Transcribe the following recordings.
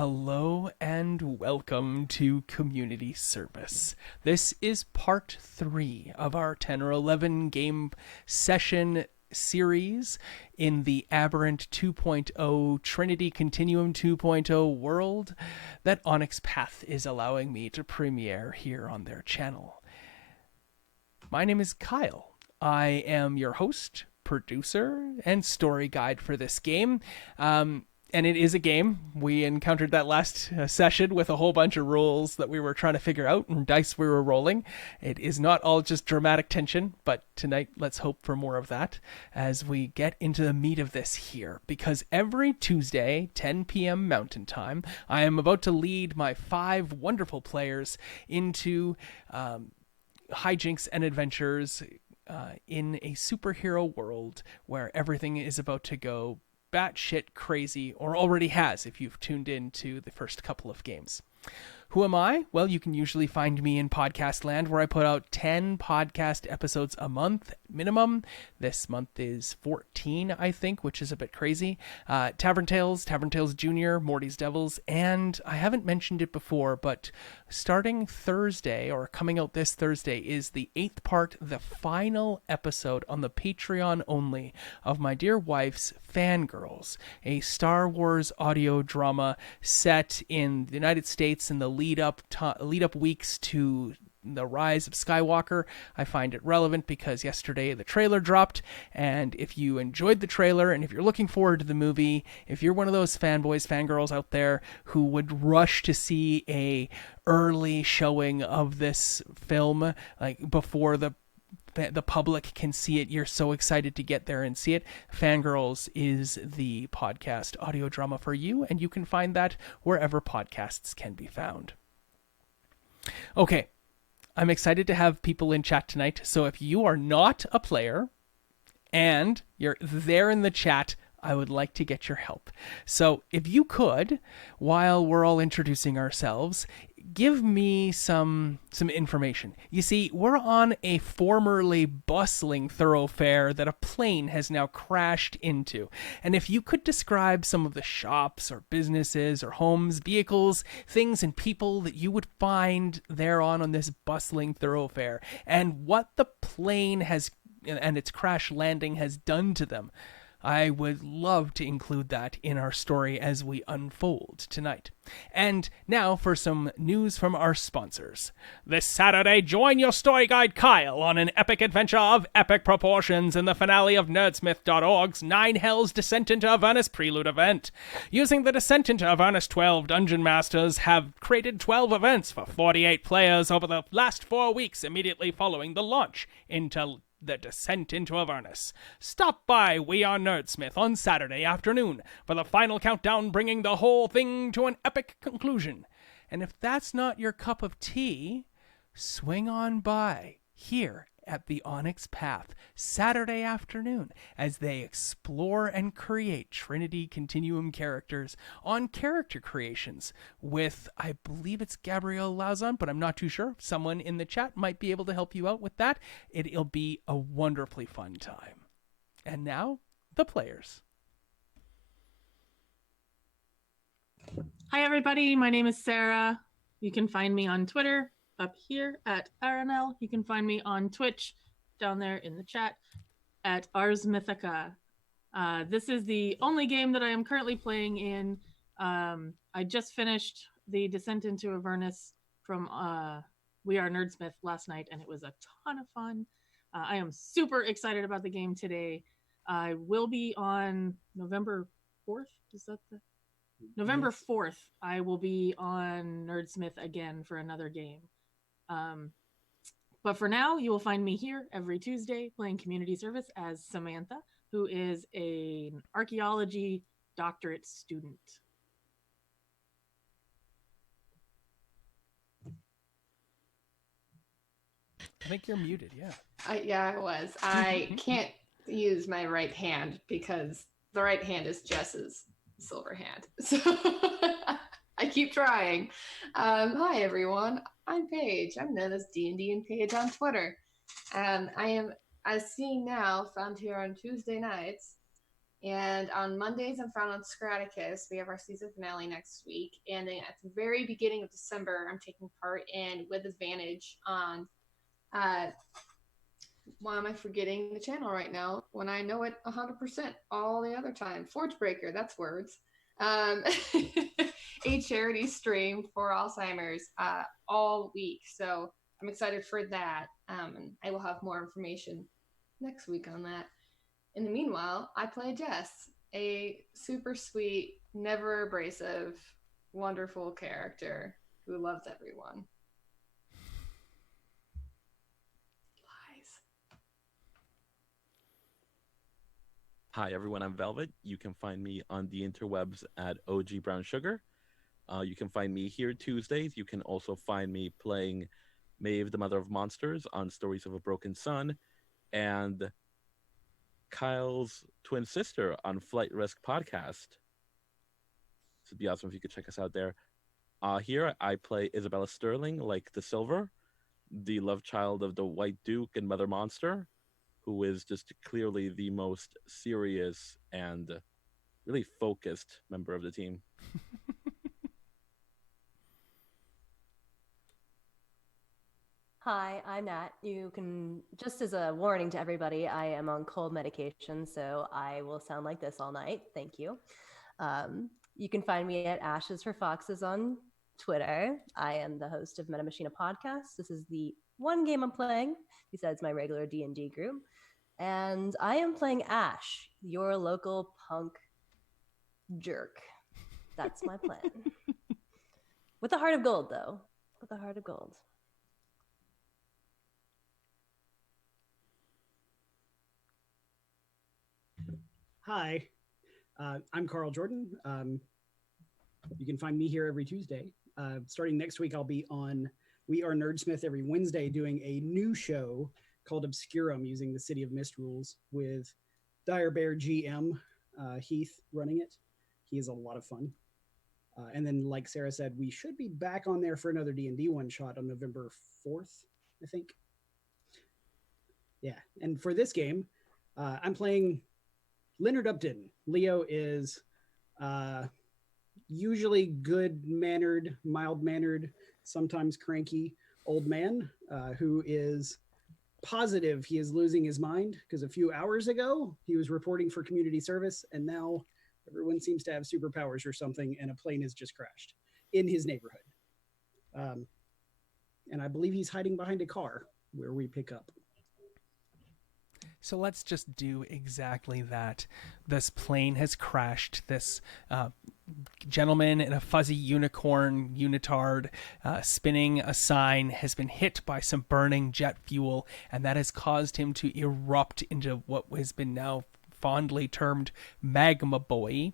Hello and welcome to Community Service. This is part 3 of our 10 or 11 game session series in the Aberrant 2.0 Trinity Continuum 2.0 world that Onyx Path is allowing me to premiere here on their channel. My name is Kyle. I am your host, producer, and story guide for this game. And it is a game. We encountered that last session with a whole bunch of rules that we were trying to figure out and dice we were rolling. It is not all just dramatic tension, but tonight let's hope for more of that as we get into the meat of this here. Because every Tuesday, 10 p.m. Mountain Time, I am about to lead my 5 wonderful players into hijinks and adventures in a superhero world where everything is about to go batshit crazy, or already has if you've tuned in to the first couple of games. Who am I? Well, you can usually find me in podcast land, where I put out 10 podcast episodes a month minimum. This month is 14, I think, which is a bit crazy. Tavern Tales Jr., Morty's Devils, and I haven't mentioned it before, but starting Thursday, or coming out this Thursday, is the 8th part, the final episode on the Patreon only of my dear wife's Fangirls, a Star Wars audio drama set in the United States in the lead up weeks to the rise of Skywalker. I find it relevant because yesterday the trailer dropped, and if you enjoyed the trailer and if you're looking forward to the movie, if you're one of those fanboys, fangirls out there who would rush to see a early showing of this film, like before the public can see it, you're so excited to get there and see it, Fangirls is the podcast audio drama for you, and you can find that wherever podcasts can be found. Okay, I'm excited to have people in chat tonight, so if you are not a player and you're there in the chat, I would like to get your help. So if you could, while we're all introducing ourselves, give me some information. You see, we're on a formerly bustling thoroughfare that a plane has now crashed into. And if you could describe some of the shops or businesses or homes, vehicles, things and people that you would find there on this bustling thoroughfare, and what the plane has and its crash landing has done to them, I would love to include that in our story as we unfold tonight. And now for some news from our sponsors. This Saturday, join your story guide Kyle on an epic adventure of epic proportions in the finale of Nerdsmith.org's Nine Hells Descent into Avernus Prelude event. Using the Descent into Avernus 12 Dungeon Masters have created 12 events for 48 players over the last 4 weeks immediately following the launch into the Descent into Avernus. Stop by We Are Nerdsmith on Saturday afternoon for the final countdown, bringing the whole thing to an epic conclusion. And if that's not your cup of tea, swing on by here at the Onyx Path Saturday afternoon as they explore and create Trinity Continuum characters on character creations with, I believe it's Gabrielle Lauzon, but I'm not too sure. Someone in the chat might be able to help you out with that. It'll be a wonderfully fun time. And now, the players. Hi everybody, my name is Sarah. You can find me on Twitter up here at RNL. You can find me on Twitch down there in the chat at Ars Mythica. This is the only game that I am currently playing in. I just finished the Descent into Avernus from We Are Nerdsmith last night, and it was a ton of fun. I am super excited about the game today. I will be on November 4th. Is that the November 4th? I will be on Nerdsmith again for another game. But for now, you will find me here every Tuesday playing community service as Samantha, who is an archaeology doctorate student. I think you're muted, yeah. Yeah, I was. I can't use my right hand because the right hand is Jess's silver hand. So I keep trying. Hi, everyone. I'm Paige. I'm known as D&D and Paige on Twitter. And I am, as seen now, found here on Tuesday nights And on Mondays, I'm found on Scraticus. We have our season finale next week. And then at the very beginning of December, I'm taking part in With Advantage on, why am I forgetting the channel right now when I know it 100% all the other time? Forgebreaker, that's words. A charity stream for Alzheimer's all week. So I'm excited for that. And I will have more information next week on that. In the meanwhile, I play Jess, a super sweet, never abrasive, wonderful character who loves everyone. Lies. Hi, everyone. I'm Velvet. You can find me on the interwebs at OG Brown Sugar. You can find me here Tuesdays. You can also find me playing Maeve, the Mother of Monsters, on Stories of a Broken Sun, and Kyle's twin sister on Flight Risk Podcast. So it'd be awesome if you could check us out there. Here I play Isabella Sterling, like the Silver, the love child of the White Duke and Mother Monster, who is just clearly the most serious and really focused member of the team. Hi, I'm Nat. You can, just as a warning to everybody, I am on cold medication, so I will sound like this all night. Thank you. You can find me at Ashes for Foxes on Twitter. I am the host of Meta Machina Podcast. This is the one game I'm playing besides my regular D&D group. And I am playing Ash, your local punk jerk. That's my plan. With a heart of gold, though. With a heart of gold. Hi, I'm Carl Jordan. You can find me here every Tuesday. Starting next week, I'll be on We Are Nerdsmith every Wednesday doing a new show called Obscurum using the City of Mist rules with Dire Bear GM Heath running it. He is a lot of fun. And then, like Sarah said, we should be back on there for another D&D one-shot on November 4th, I think. Yeah, and for this game, I'm playing Leonard Upton. Leo is usually good-mannered, mild-mannered, sometimes cranky old man who is positive he is losing his mind because a few hours ago he was reporting for community service and now everyone seems to have superpowers or something and a plane has just crashed in his neighborhood. And I believe he's hiding behind a car where we pick up. So let's just do exactly that. This plane has crashed. This gentleman in a fuzzy unicorn unitard spinning a sign has been hit by some burning jet fuel, and that has caused him to erupt into what has been now fondly termed Magma Boy.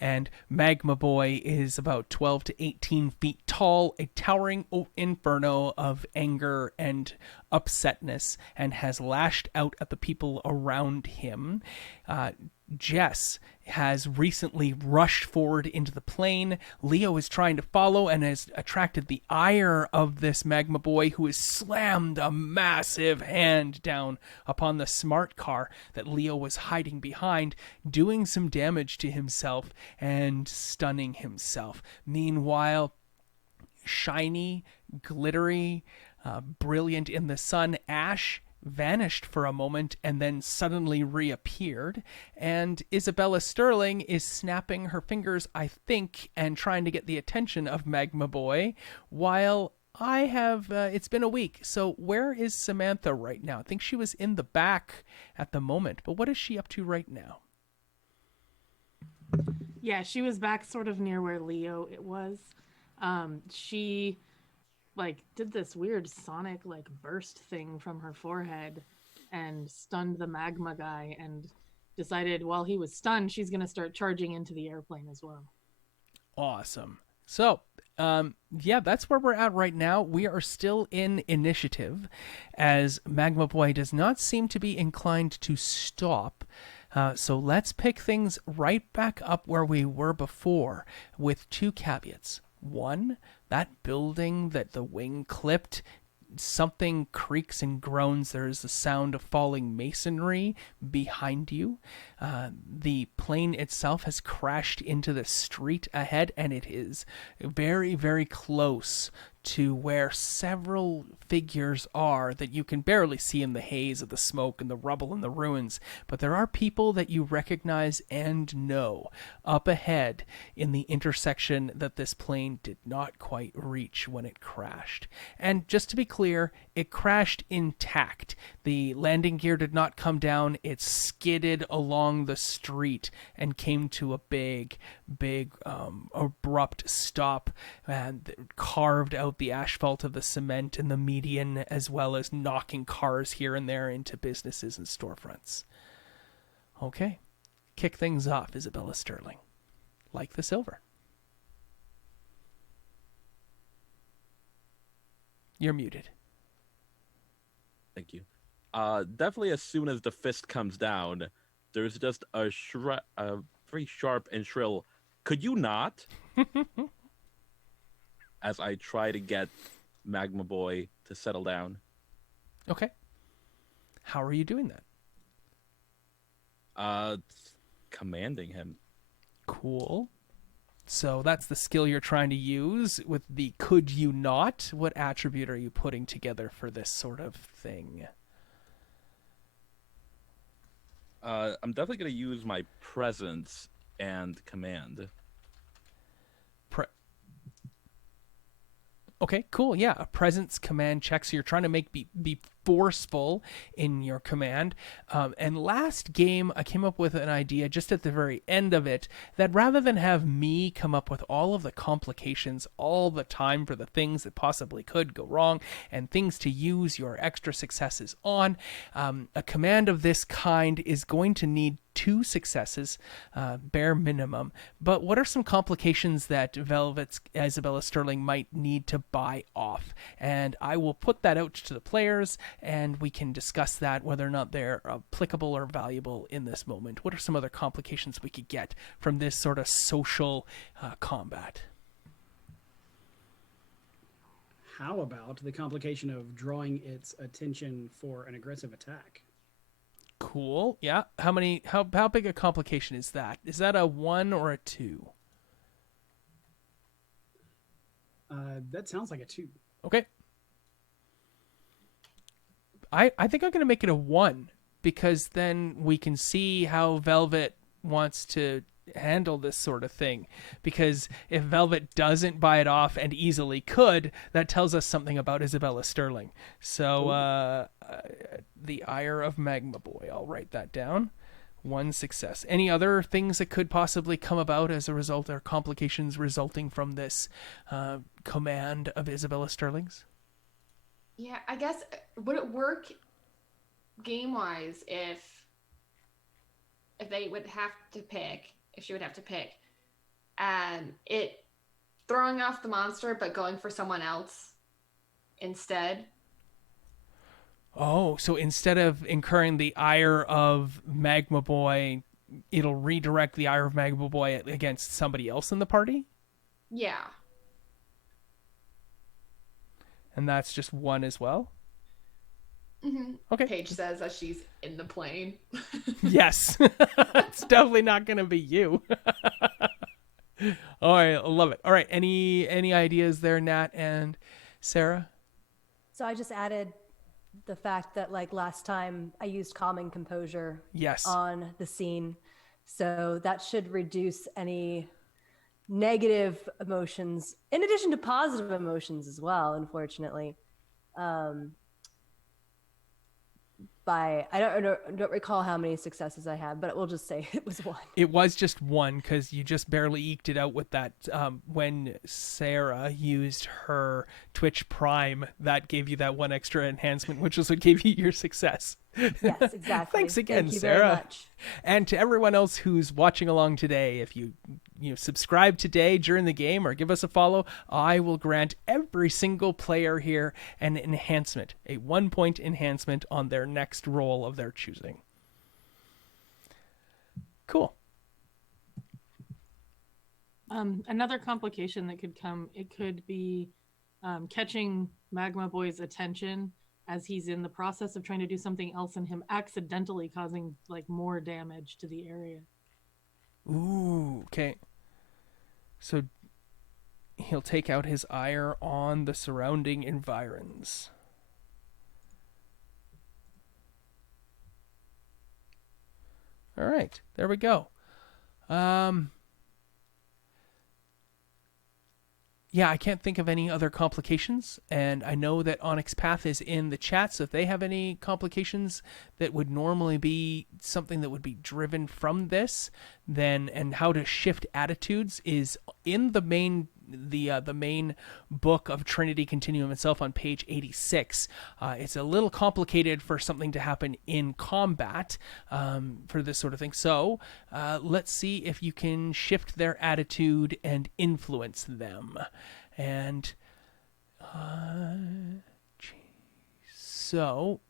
And Magma Boy is about 12 to 18 feet tall, a towering inferno of anger and upsetness, and has lashed out at the people around him. Jess has recently rushed forward into the plane. Leo is trying to follow and has attracted the ire of this Magma Boy, who has slammed a massive hand down upon the smart car that Leo was hiding behind, doing some damage to himself and stunning himself. Meanwhile, shiny, glittery, brilliant in the sun, Ash vanished for a moment and then suddenly reappeared, and Isabella Sterling is snapping her fingers, I think, and trying to get the attention of Magma Boy, while I have, it's been a week, so where is Samantha right now? I think she was in the back at the moment, but what is she up to right now? Yeah, she was back sort of near where Leo it was. She did this weird sonic burst thing from her forehead and stunned the magma guy, and decided while he was stunned she's going to start charging into the airplane as well. Awesome. So yeah, that's where we're at right now. We are still in initiative, as Magma Boy does not seem to be inclined to stop. So let's pick things right back up where we were before, with two caveats. One, that building that the wing clipped, something creaks and groans. There is the sound of falling masonry behind you. The plane itself has crashed into the street ahead, and it is very, very close to where several figures are that you can barely see in the haze of the smoke and the rubble and the ruins. But there are people that you recognize and know up ahead in the intersection that this plane did not quite reach when it crashed. And just to be clear, it crashed intact. The landing gear did not come down. It skidded along the street and came to a big, abrupt stop and carved out the asphalt of the cement in the median, as well as knocking cars here and there into businesses and storefronts. Okay. Kick things off, Isabella Sterling. Like the silver. You're muted. Thank you. Definitely as soon as the fist comes down, there's just a very sharp and shrill, "Could you not?" as I try to get Magma Boy to settle down. Okay. How are you doing that? Commanding him. Cool. So that's the skill you're trying to use with the could you not? What attribute are you putting together for this sort of thing? I'm definitely going to use my presence and command. Okay, cool. Yeah, a presence command check. So you're trying to be forceful in your command. And last game, I came up with an idea just at the very end of it that rather than have me come up with all of the complications all the time for the things that possibly could go wrong and things to use your extra successes on, a command of this kind is going to need 2 successes, bare minimum. But what are some complications that Velvet's Isabella Sterling might need to buy off? And I will put that out to the players, and we can discuss that, whether or not they're applicable or valuable in this moment. What are some other complications we could get from this sort of social combat? How about the complication of drawing its attention for an aggressive attack? Cool. Yeah. How big a complication is that? Is that a 1 or a 2? That sounds like a 2. Okay. I think I'm going to make it a 1 because then we can see how Velvet wants to handle this sort of thing. Because if Velvet doesn't buy it off and easily could, that tells us something about Isabella Sterling. So the ire of Magma Boy. I'll write that down. 1 success. Any other things that could possibly come about as a result or complications resulting from this command of Isabella Sterling's? Yeah, I guess, would it work game-wise if they would have to pick, if she would have to pick, it throwing off the monster but going for someone else instead? Oh, so instead of incurring the ire of Magma Boy, it'll redirect the ire of Magma Boy against somebody else in the party? Yeah. And that's just 1 as well? Mm-hmm. Okay. Paige says as she's in the plane. Yes. It's definitely not going to be you. All right, I love it. All right, any ideas there, Nat and Sarah? So I just added the fact that like last time I used calm and composure on the scene. So that should reduce any negative emotions in addition to positive emotions as well, unfortunately. I don't recall how many successes I had, but we'll just say it was 1. It was just 1 because you just barely eked it out with that. When Sarah used her Twitch Prime, that gave you that 1 extra enhancement, which is what gave you your success. Yes, exactly. Thanks again, Thank you Sarah. very much. And to everyone else who's watching along today, if you subscribe today during the game or give us a follow, I will grant every single player here an enhancement, a 1-point enhancement on their next roll of their choosing. Cool. Another complication that could come, it could be catching Magma Boy's attention as he's in the process of trying to do something else and him accidentally causing like more damage to the area. Ooh, okay. So he'll take out his ire on the surrounding environs. All right, there we go. Yeah, I can't think of any other complications, and I know that Onyx Path is in the chat, so if they have any complications that would normally be something that would be driven from this, then, and how to shift attitudes is in the main book of Trinity Continuum itself on page 86. It's a little complicated for something to happen in combat for this sort of thing. So let's see if you can shift their attitude and influence them. And so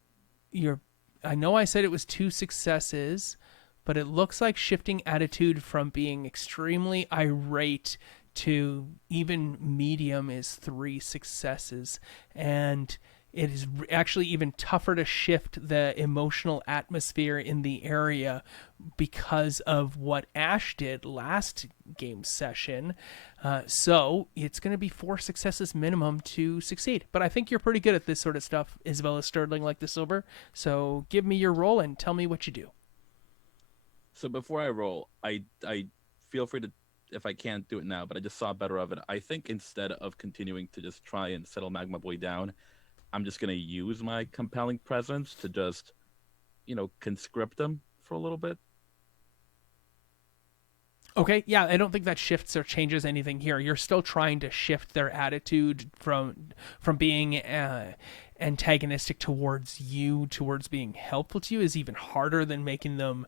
I know I said it was 2 successes, but it looks like shifting attitude from being extremely irate to even medium is 3 successes, and it is actually even tougher to shift the emotional atmosphere in the area because of what Ash did last game session. So it's going to be 4 successes minimum to succeed. But I think you're pretty good at this sort of stuff, Isabella Sturdling, like the silver. So give me your roll and tell me what you do. So before I roll, I feel free to, if I can't do it now, but I just saw better of it. I think instead of continuing to just try and settle Magma Boy down, I'm just going to use my compelling presence to just, conscript him for a little bit. Okay, yeah, I don't think that shifts or changes anything here. You're still trying to shift their attitude from being antagonistic towards you towards being helpful to you is even harder than making them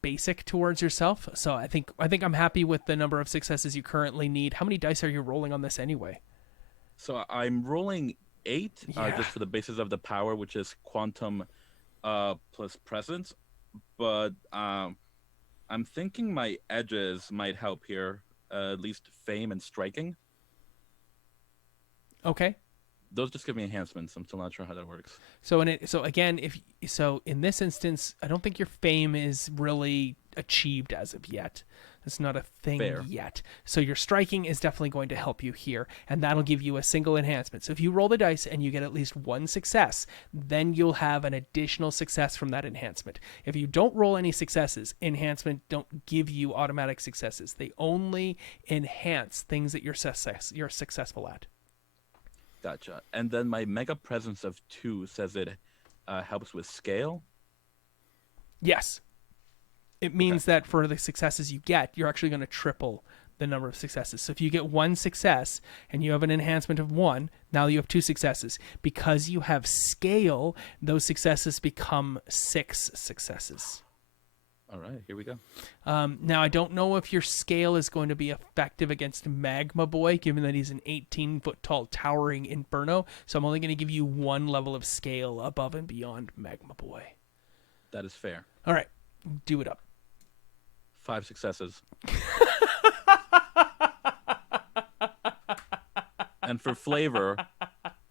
basic towards yourself. So I think I'm happy with the number of successes you currently need. How many dice are you rolling on this anyway? So I'm rolling 8 just for the basis of the power, which is quantum plus presence. But I'm thinking my edges might help here, at least fame and striking. Okay. Those just give me enhancements. I'm still not sure how that works. So in this instance, I don't think your fame is really achieved as of yet. It's not a thing yet. So your striking is definitely going to help you here, and that'll give you a single enhancement. So if you roll the dice and you get at least 1 success, then you'll have an additional success from that enhancement. If you don't roll any successes, enhancement don't give you automatic successes. They only enhance things that you're successful at. Gotcha. And then my mega presence of 2 says it helps with scale. Yes. It means that for the successes you get, you're actually going to triple the number of successes. So if you get 1 success and you have an enhancement of 1, now you have 2 successes. Because you have scale, those successes become 6 successes. All right, here we go. Now, I don't know if your scale is going to be effective against Magma Boy, given that he's an 18-foot-tall towering inferno. So I'm only going to give you 1 level of scale above and beyond Magma Boy. That is fair. All right, do it up. 5 successes. And for flavor,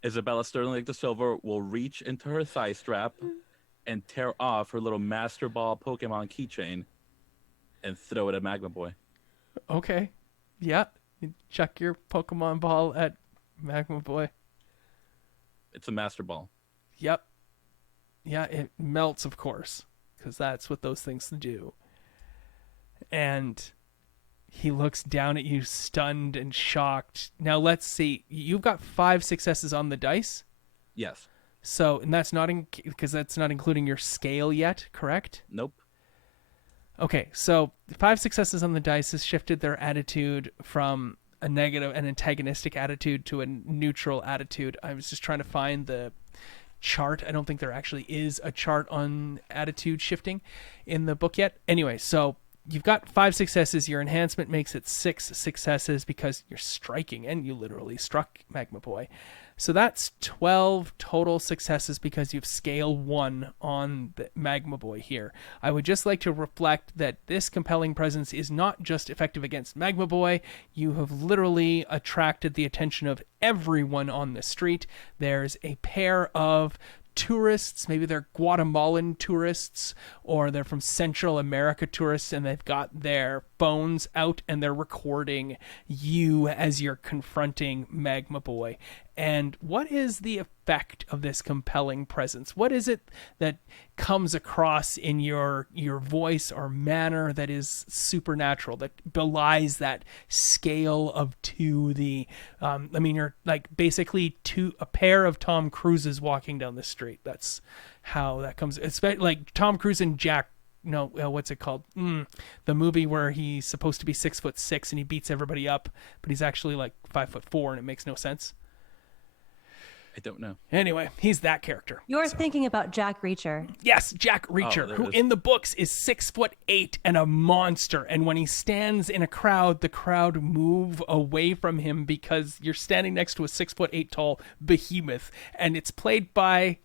Isabella Sterling like the Silver will reach into her thigh strap and tear off her little Master Ball Pokemon keychain and throw it at Magma Boy. Okay. Yeah. You chuck your Pokemon ball at Magma Boy. It's a Master Ball. Yep. Yeah, it melts, of course, because that's what those things do. And he looks down at you, stunned and shocked. Now, let's see. You've got 5 successes on the dice. Yes. So, and that's not because that's not including your scale yet, correct? Nope. Okay, so 5 successes on the dice has shifted their attitude from an antagonistic attitude to a neutral attitude. I was just trying to find the chart. I don't think there actually is a chart on attitude shifting in the book yet. Anyway, so you've got 5 successes. Your enhancement makes it 6 successes because you're striking, and you literally struck Magma Boy. So that's 12 total successes because you've scale 1 on the Magma Boy here. I would just like to reflect that this compelling presence is not just effective against Magma Boy. You have literally attracted the attention of everyone on the street. There's a pair of tourists, maybe they're Guatemalan tourists or they're from Central America tourists, and they've got their phones out and they're recording you as you're confronting Magma Boy. And what is the effect of this compelling presence? What is it that comes across in your voice or manner that is supernatural, that belies that scale of 2? You're like basically a pair of Tom Cruises walking down the street. That's how that comes. It's like Tom Cruise and Jack. No, what's it called? The movie where he's supposed to be 6'6" and he beats everybody up, but he's actually like 5'4", and it makes no sense. I don't know. Anyway, he's that character. You're thinking about Jack Reacher. Yes, Jack Reacher, who in the books is 6'8" and a monster. And when he stands in a crowd, the crowd move away from him because you're standing next to a 6'8" tall behemoth. And it's played by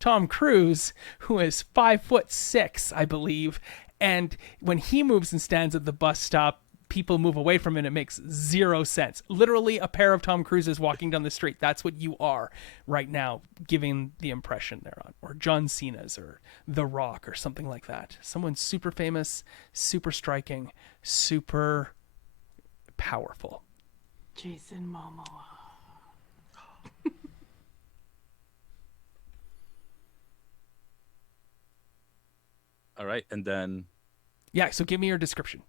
Tom Cruise, who is 5'6", I believe. And when he moves and stands at the bus stop, people move away from it. It makes zero sense. Literally a pair of Tom Cruises walking down the street. That's what you are right now, giving the impression they're on. Or John Cena's or The Rock or something like that. Someone super famous, super striking, super powerful. Jason Momoa. All right, and then... Yeah, so give me your description.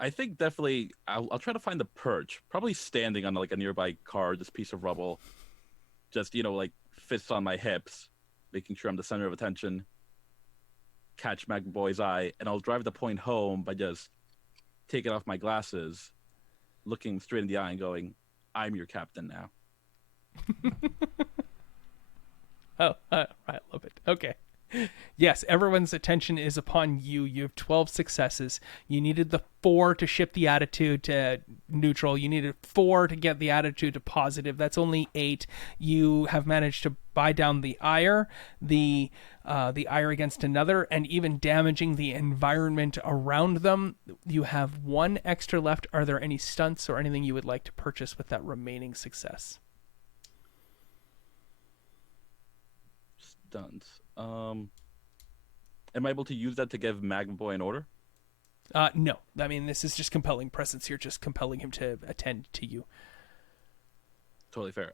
I think definitely I'll try to find the perch. Probably standing on like a nearby car, this piece of rubble. Just, like fists on my hips, making sure I'm the center of attention. Catch Magma Boy's eye, and I'll drive the point home by just taking off my glasses, looking straight in the eye and going, I'm your captain now. I love it. Okay. Yes, everyone's attention is upon you. You have 12 successes. You needed the 4 to shift the attitude to neutral. You needed 4 to get the attitude to positive. That's only 8. You have managed to buy down the ire, the ire against another, and even damaging the environment around them. You have 1 extra left. Are there any stunts or anything you would like to purchase with that remaining success? Stunts. Am I able to use that to give Magma Boy an order? No. I mean, this is just compelling presence. You're just compelling him to attend to you. Totally fair.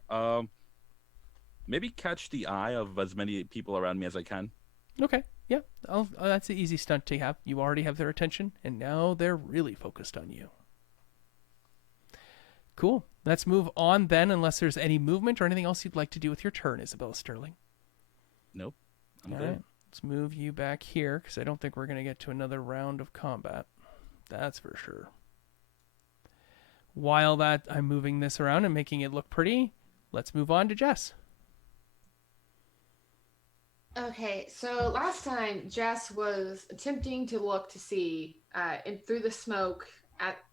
Maybe catch the eye of as many people around me as I can. Okay. Yeah. That's an easy stunt to have. You already have their attention, and now they're really focused on you. Cool. Let's move on then, unless there's any movement or anything else you'd like to do with your turn, Isabella Sterling. Nope. I'm All good. right. Let's move you back here, because I don't think we're going to get to another round of combat. That's for sure. While I'm moving this around and making it look pretty, let's move on to Jess. Okay, so last time Jess was attempting to look to see through the smoke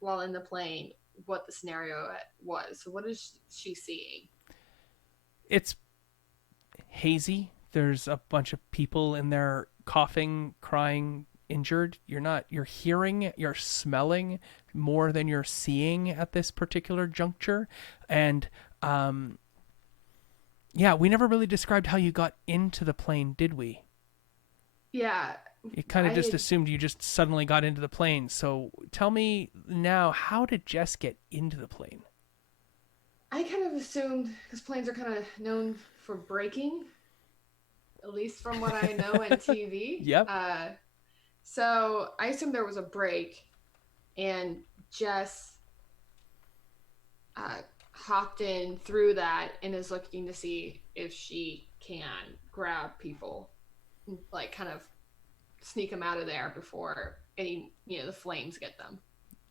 while in the plane what the scenario was. So what is she seeing? It's hazy. There's a bunch of people in there coughing, crying, injured. You're hearing, you're smelling more than you're seeing at this particular juncture. And yeah, we never really described how you got into the plane, did we? Yeah. You kind of just assumed you just suddenly got into the plane. So tell me now, how did Jess get into the plane? I kind of assumed, because planes are kind of known for braking, at least from what I know on TV. Yep. So I assumed there was a brake, and Jess hopped in through that and is looking to see if she can grab people, like kind of sneak them out of there before the flames get them.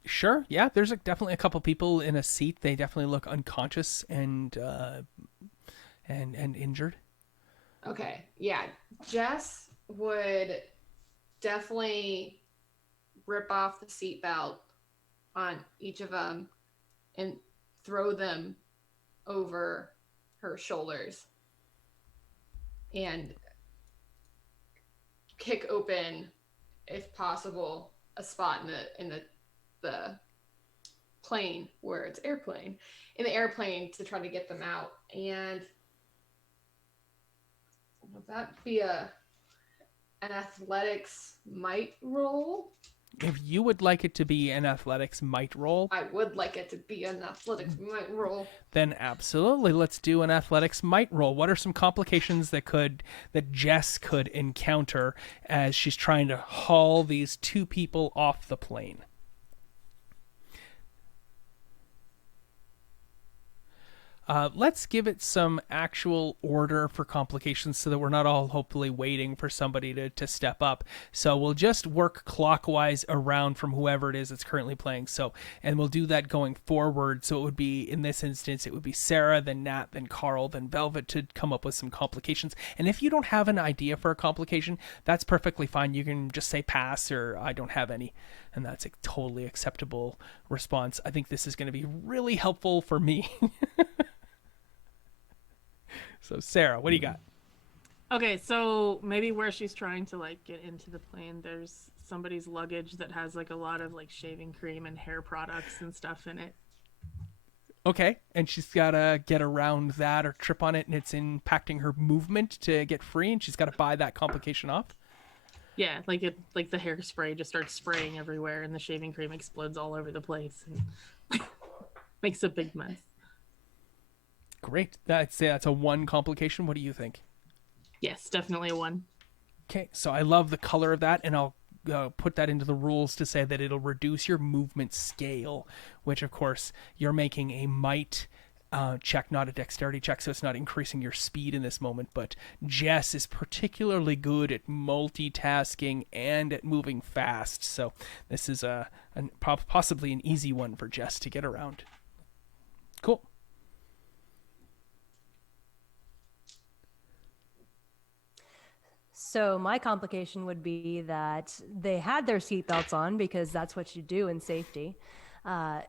Sure. Yeah, there's definitely a couple people in a seat. They definitely look unconscious and injured. Okay. Yeah. Jess would definitely rip off the seatbelt on each of them and throw them over her shoulders and kick open, if possible, a spot in the plane where it's airplane, in the airplane, to try to get them out. And would that be an athletics might roll? If you would like it to be an athletics might roll, I would like it to be an athletics might roll. Then absolutely, let's do an athletics might roll. What are some complications that Jess could encounter as she's trying to haul these two people off the plane? Let's give it some actual order for complications so that we're not all hopefully waiting for somebody to step up. So we'll just work clockwise around from whoever it is that's currently playing. So, and we'll do that going forward. So it would be, in this instance, it would be Sarah, then Nat, then Carl, then Velvet to come up with some complications. And if you don't have an idea for a complication, that's perfectly fine. You can just say pass or I don't have any. And that's a totally acceptable response. I think this is going to be really helpful for me. So Sarah, what do you got? Okay, so maybe where she's trying to like get into the plane, there's somebody's luggage that has like a lot of like shaving cream and hair products and stuff in it. Okay, and she's got to get around that or trip on it, and it's impacting her movement to get free, and she's got to buy that complication off? Yeah, like the hairspray just starts spraying everywhere, and the shaving cream explodes all over the place and makes a big mess. Great. I'd say that's a 1 complication. What do you think? Yes, definitely a 1. Okay, so I love the color of that, and I'll put that into the rules to say that it'll reduce your movement scale, which, of course, you're making a might check, not a dexterity check, so it's not increasing your speed in this moment, but Jess is particularly good at multitasking and at moving fast, so this is possibly an easy one for Jess to get around. Cool. So my complication would be that they had their seatbelts on because that's what you do in safety.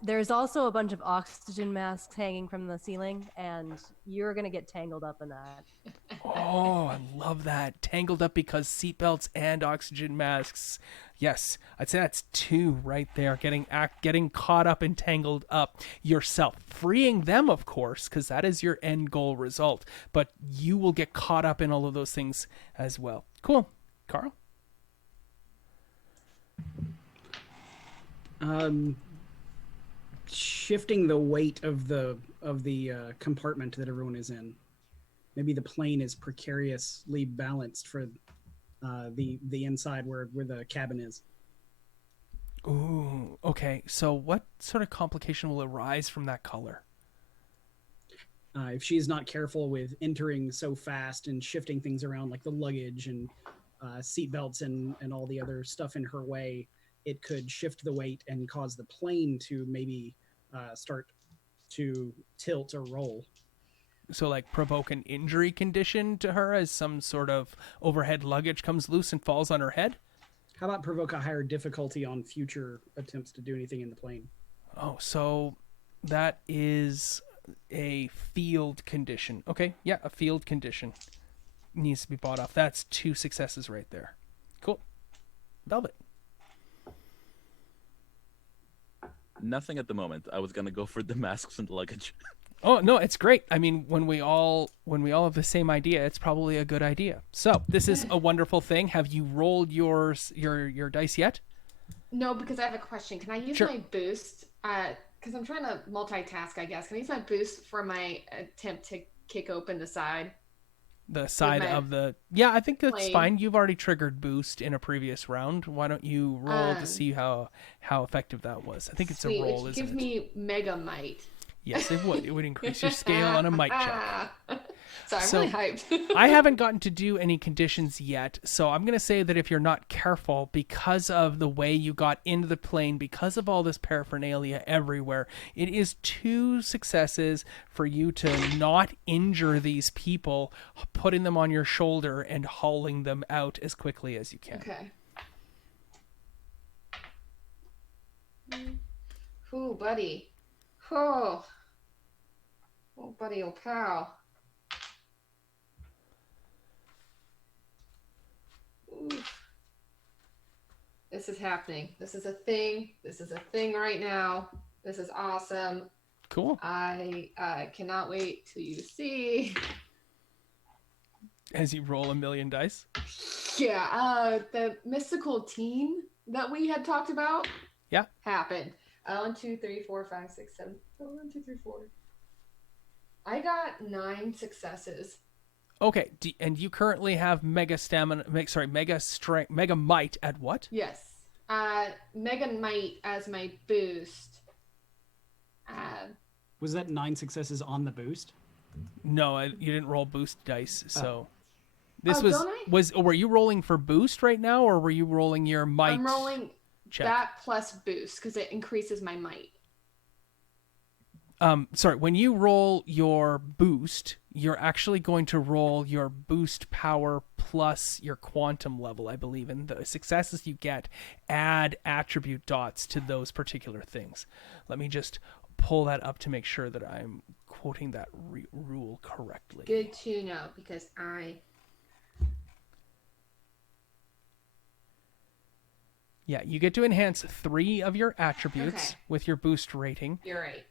There's also a bunch of oxygen masks hanging from the ceiling, and you're going to get tangled up in that. Oh, I love that. Tangled up because seatbelts and oxygen masks. Yes, I'd say that's 2 right there. Getting caught up and tangled up yourself. Freeing them, of course, because that is your end goal result. But you will get caught up in all of those things as well. Cool. Carl? Shifting the weight of the compartment that everyone is in. Maybe the plane is precariously balanced for the inside where the cabin is. Ooh, okay. So what sort of complication will arise from that color? If she's not careful with entering so fast and shifting things around, like the luggage and seatbelts and all the other stuff in her way, it could shift the weight and cause the plane to maybe start to tilt or roll. So like provoke an injury condition to her as some sort of overhead luggage comes loose and falls on her head? How about provoke a higher difficulty on future attempts to do anything in the plane? Oh, so that is a field condition. Okay, yeah, a field condition needs to be bought off. That's 2 successes right there. Cool. Velvet. Nothing at the moment. I was gonna go for the masks and luggage. Oh no, it's great. I mean, when we all have the same idea, it's probably a good idea. So this is a wonderful thing. Have you rolled your dice yet? No, because I have a question. Can I use Sure. my boost? Because I'm trying to multitask, I guess. Can I use my boost for my attempt to kick open the side? The side my of the... Yeah, I think that's plane. fine. You've already triggered boost in a previous round. Why don't you roll to see how effective that was? I think it's Sweet, a roll, which isn't gives it? me mega might. Yes, it would. It would increase your scale on a might check. So I'm So, really hyped. I haven't gotten to do any conditions yet, so I'm going to say that if you're not careful, because of the way you got into the plane, because of all this paraphernalia everywhere, it is 2 successes for you to not injure these people, putting them on your shoulder and hauling them out as quickly as you can. Okay. Ooh, buddy. Oh. Oh, buddy, oh, pal. Oof. This is happening. This is a thing. This is a thing right now. This is awesome. Cool. I cannot wait till you see. As you roll a million dice. Yeah, the mystical teen that we had talked about. Yeah. Happened. 1, 2, 3, 4, 5, 6, 7. 1, 2, 3, 4. I got 9 successes. Okay, and you currently have mega stamina, mega strength, mega might at what? Yes. Mega might as my boost. Was that 9 successes on the boost? No, you didn't roll boost dice, so this don't I? were you rolling for boost right now, or were you rolling your might? I'm rolling check? that plus boost because it increases my might. Sorry, when you roll your boost, you're actually going to roll your boost power plus your quantum level, I believe, and the successes you get add attribute dots to those particular things. Let me just pull that up to make sure that I'm quoting that rule correctly. Good to know, because Yeah, you get to enhance 3 of your attributes with your boost rating. You're right.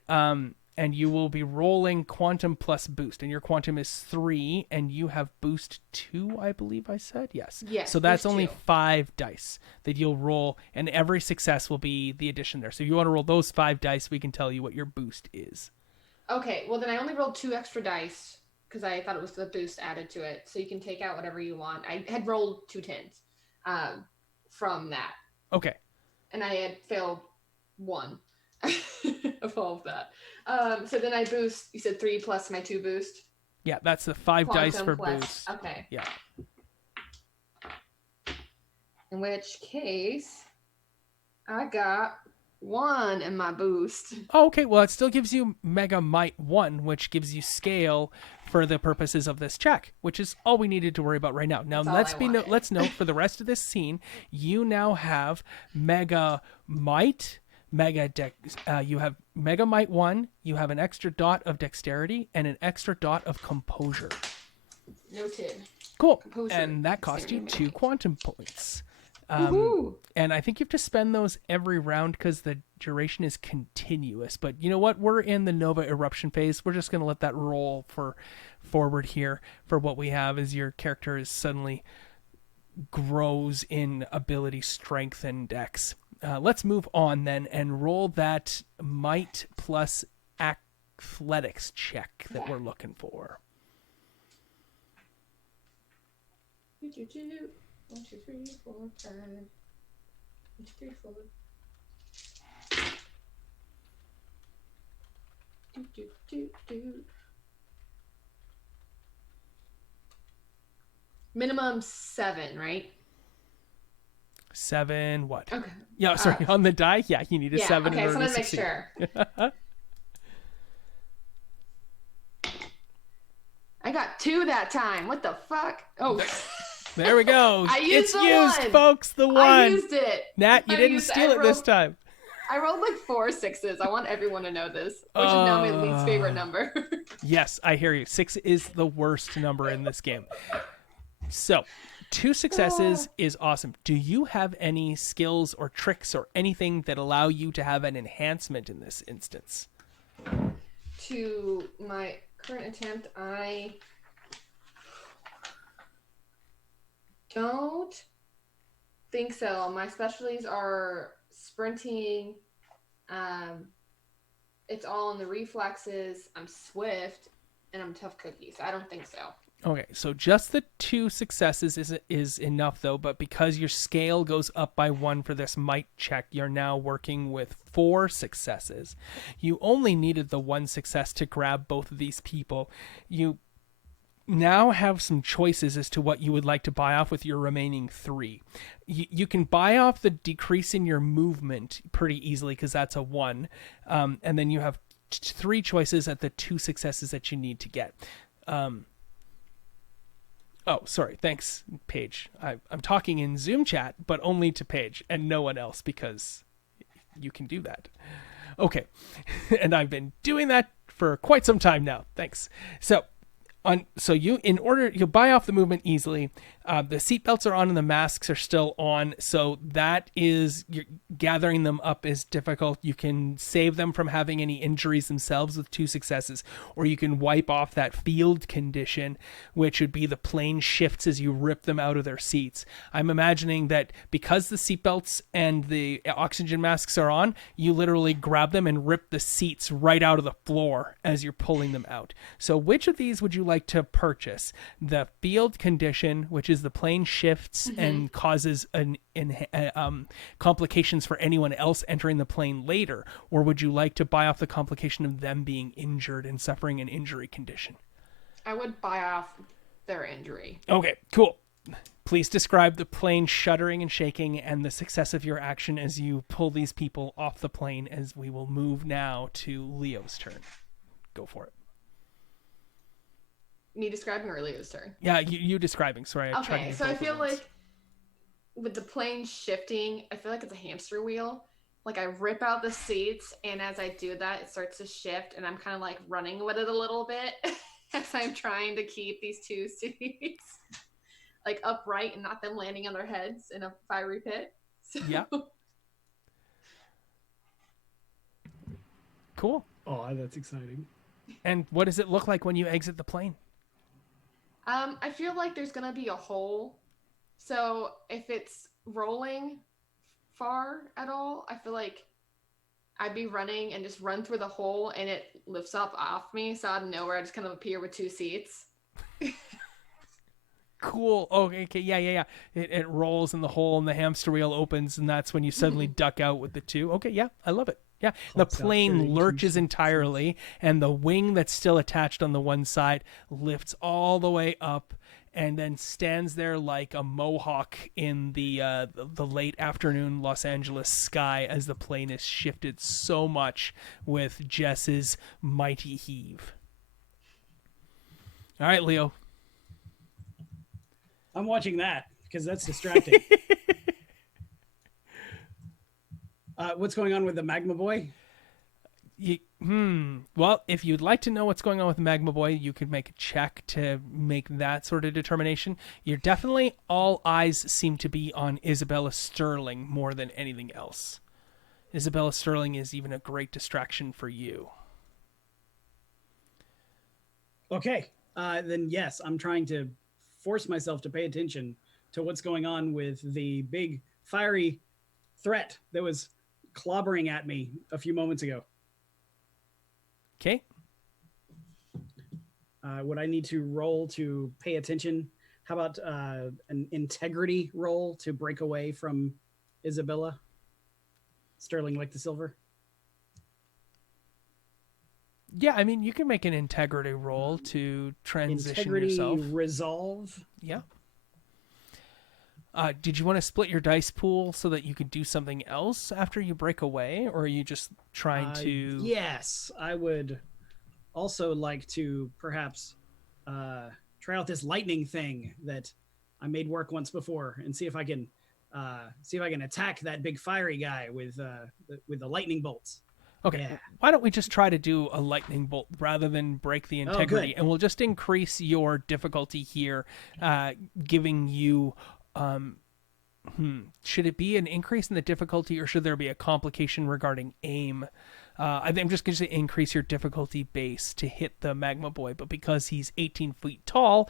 And you will be rolling quantum plus boost, and your quantum is 3, and you have boost 2, I believe I said. Yes. Yes. So that's boost only 2. 5 dice that you'll roll, and every success will be the addition there. So if you want to roll those 5 dice, we can tell you what your boost is. Okay, well then I only rolled 2 extra dice because I thought it was the boost added to it. So you can take out whatever you want. I had rolled 2 10s from that. Okay. And I had failed 1 of all of that. So then I boost, you said 3 plus my 2 boost? Yeah, that's the 5 dice for plus. boost. Okay. Yeah. In which case, I got 1 in my boost. Oh, okay, well, it still gives you Mega Might 1, which gives you scale for the purposes of this check, which is all we needed to worry about right now. Now, let's note for the rest of this scene, you now have Mega Might, you have Mega Might 1, you have an extra dot of dexterity, and an extra dot of composure. Noted. Cool. Composure. And that cost you 2 quantum points. Woohoo! And I think you have to spend those every round because the duration is continuous. But you know what? We're in the Nova Eruption phase. We're just going to let that roll forward here for what we have as your character is suddenly grows in ability, strength, and dex. Let's move on then and roll that might plus athletics check that we're looking for. 1, 2, 3, 4, 5. 1, 2, 3, 4. Do. Minimum 7, right? 7 what? Okay. Yeah, sorry, on the die? Yeah, you need a 7 in okay, order so to let's make succeed. sure. I got 2 that time. What the fuck? Oh. There we go. It's used, one. folks. The 1. I used it. Nat, you didn't steal it this time. I rolled like 4 6s. I want everyone to know this. Which is now my least favorite number. Yes, I hear you. 6 is the worst number in this game. So, 2 successes is awesome. Do you have any skills or tricks or anything that allow you to have an enhancement in this instance? To my current attempt, I don't think so. My specialties are sprinting. It's all in the reflexes. I'm swift, and I'm tough cookie. So I don't think so. Okay, so just the 2 successes is enough, though, but because your scale goes up by 1 for this might check, you're now working with 4 successes. You only needed the 1 success to grab both of these people. You now have some choices as to what you would like to buy off with your remaining 3. You can buy off the decrease in your movement pretty easily because that's a 1, and then you have 3 choices at the 2 successes that you need to get. Oh, sorry. Thanks, Paige. I'm talking in Zoom chat, but only to Paige and no one else because you can do that. Okay. And I've been doing that for quite some time now. Thanks. So you buy off the movement easily. The seatbelts are on and the masks are still on, so you're gathering them up is difficult. You can save them from having any injuries themselves with 2 successes, or you can wipe off that field condition, which would be the plane shifts as you rip them out of their seats. I'm imagining that because the seatbelts and the oxygen masks are on, you literally grab them and rip the seats right out of the floor as you're pulling them out. So which of these would you like to purchase? The field condition, which is the plane shifts and causes complications for anyone else entering the plane later, or would you like to buy off the complication of them being injured and suffering an injury condition? I would buy off their injury. Okay, cool. Please describe the plane shuddering and shaking and the success of your action as you pull these people off the plane, as we will move now to Leo's turn. Go for it. Me describing or Leo's turn? Yeah, you describing. Sorry. Okay, so I feel like with the plane shifting, I feel like it's a hamster wheel. Like I rip out the seats, and as I do that, it starts to shift, and I'm kind of like running with it a little bit as I'm trying to keep these 2 seats like upright and not them landing on their heads in a fiery pit. So. Yeah. Cool. Oh, that's exciting. And what does it look like when you exit the plane? I feel like there's gonna be a hole. So if it's rolling far at all, I feel like I'd be running and just run through the hole, and it lifts up off me. So out of nowhere, I just kind of appear with 2 seats. Cool. Okay. Yeah. It rolls in the hole, and the hamster wheel opens, and that's when you suddenly duck out with the 2. Okay. Yeah, I love it. Yeah, the plane lurches entirely, and the wing that's still attached on the one side lifts all the way up and then stands there like a mohawk in the late afternoon Los Angeles sky as the plane is shifted so much with Jess's mighty heave. All right, Leo. I'm watching that because that's distracting. What's going on with the Magma Boy? Well, if you'd like to know what's going on with Magma Boy, you could make a check to make that sort of determination. You're definitely, all eyes seem to be on Isabella Sterling more than anything else. Isabella Sterling is even a great distraction for you. Okay, then yes, I'm trying to force myself to pay attention to what's going on with the big fiery threat that was clobbering at me a few moments ago. Okay. Would I need to roll to pay attention? How about an integrity roll to break away from Isabella Sterling like the silver? Yeah, I mean, you can make an integrity roll to transition yourself. Resolve. Yeah. Did you want to split your dice pool so that you could do something else after you break away, or are you just trying to... Yes, I would also like to perhaps try out this lightning thing that I made work once before and see if I can attack that big fiery guy with the lightning bolts. Okay, yeah. Why don't we just try to do a lightning bolt rather than break the integrity, and we'll just increase your difficulty here, giving you... should it be an increase in the difficulty, or should there be a complication regarding aim? I'm just going to say increase your difficulty base to hit the Magma Boy, but because he's 18 feet tall,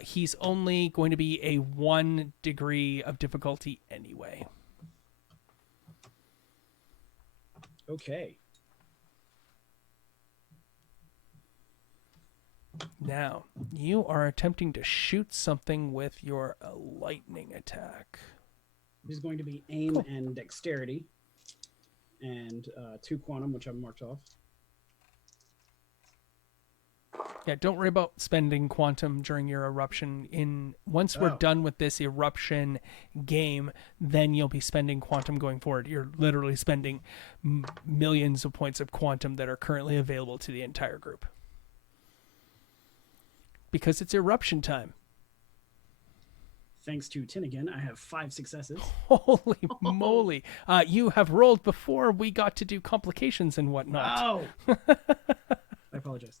he's only going to be a 1 degree of difficulty anyway. Okay. Now, you are attempting to shoot something with your lightning attack. It is going to be aim and dexterity, and 2 quantum, which I've marked off. Yeah, don't worry about spending quantum during your eruption. Once we're done with this eruption game, then you'll be spending quantum going forward. You're literally spending millions of points of quantum that are currently available to the entire group. Because it's eruption time. Thanks to Tinnigan, I have 5 successes. Holy moly. You have rolled before we got to do complications and whatnot. Oh! I apologize. apologize.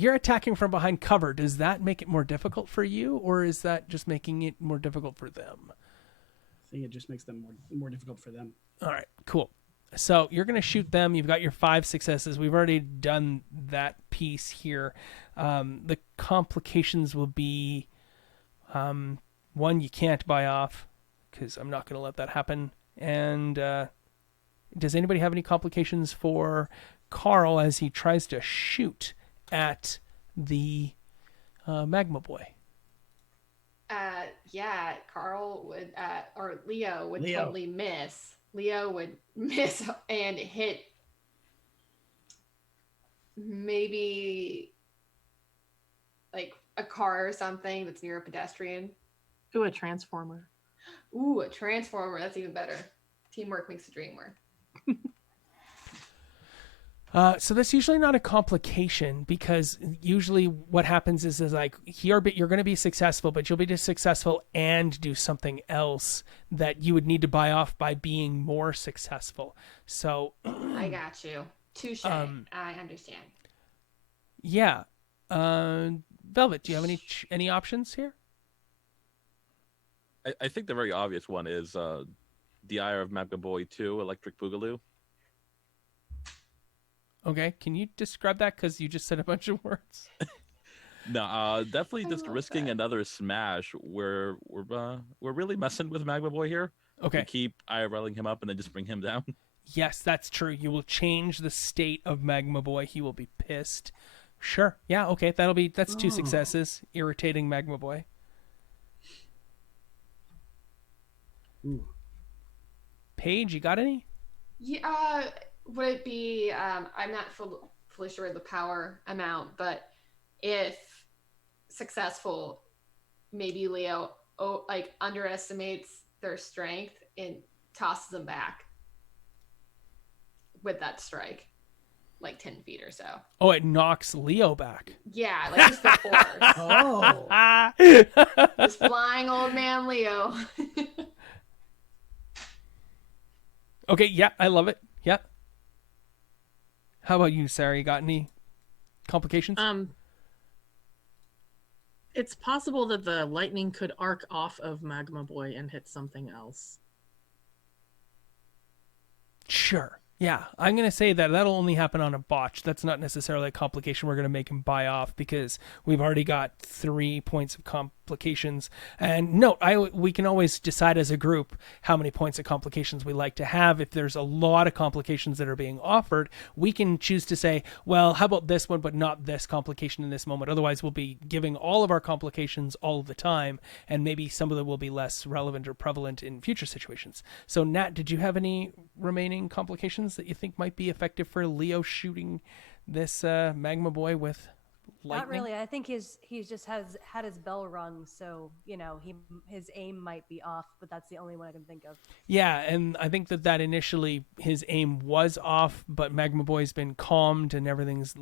You're attacking from behind cover. Does that make it more difficult for you, or is that just making it more difficult for them? I think it just makes them more difficult for them. All right, cool. So you're going to shoot them. You've got your 5 successes. We've already done that piece here. The complications will be, 1, you can't buy off, because I'm not going to let that happen. And does anybody have any complications for Carl as he tries to shoot at the Magma Boy? Yeah, Carl would, or Leo would Leo. totally miss. Leo would miss and hit maybe like a car or something that's near a pedestrian. Ooh, a transformer. Ooh, a transformer. That's even better. Teamwork makes the dream work. So that's usually not a complication, because usually what happens is like you're going to be successful, but you'll be successful and do something else that you would need to buy off by being more successful. So I got you. Touche. I understand. Yeah. Velvet, do you have any options here? I think the very obvious one is the Ire of Magma Boy 2, Electric Boogaloo. Okay, can you describe that? Because you just said a bunch of words. No, definitely I just love risking that. another smash. We're really messing with Magma Boy here. Okay. We keep IRLing him up and then just bring him down. Yes, that's true. You will change the state of Magma Boy. He will be pissed. Sure. Yeah, okay. That's 2 successes. Irritating Magma Boy. Ooh. Paige, you got any? Yeah, would it be, I'm not fully sure of the power amount, but if successful, maybe Leo underestimates their strength and tosses them back with that strike, like 10 feet or so. Oh, it knocks Leo back. Yeah, like just the force. Oh. Just flying old man Leo. Okay, yeah, I love it. Yeah. How about you, Sarah? You got any complications? It's possible that the lightning could arc off of Magma Boy and hit something else. Sure. Yeah, I'm going to say that that'll only happen on a botch. That's not necessarily a complication we're going to make him buy off, because we've already got 3 points of complications. And note, we can always decide as a group how many points of complications we like to have. If there's a lot of complications that are being offered, we can choose to say, well, how about this one, but not this complication in this moment? Otherwise, we'll be giving all of our complications all of the time, and maybe some of them will be less relevant or prevalent in future situations. So, Nat, did you have any remaining complications that you think might be effective for Leo shooting this Magma Boy with lightning? Not really. I think he just has had his bell rung, so his aim might be off, but that's the only one I can think of. Yeah, and I think that initially his aim was off, but Magma Boy's been calmed and everything's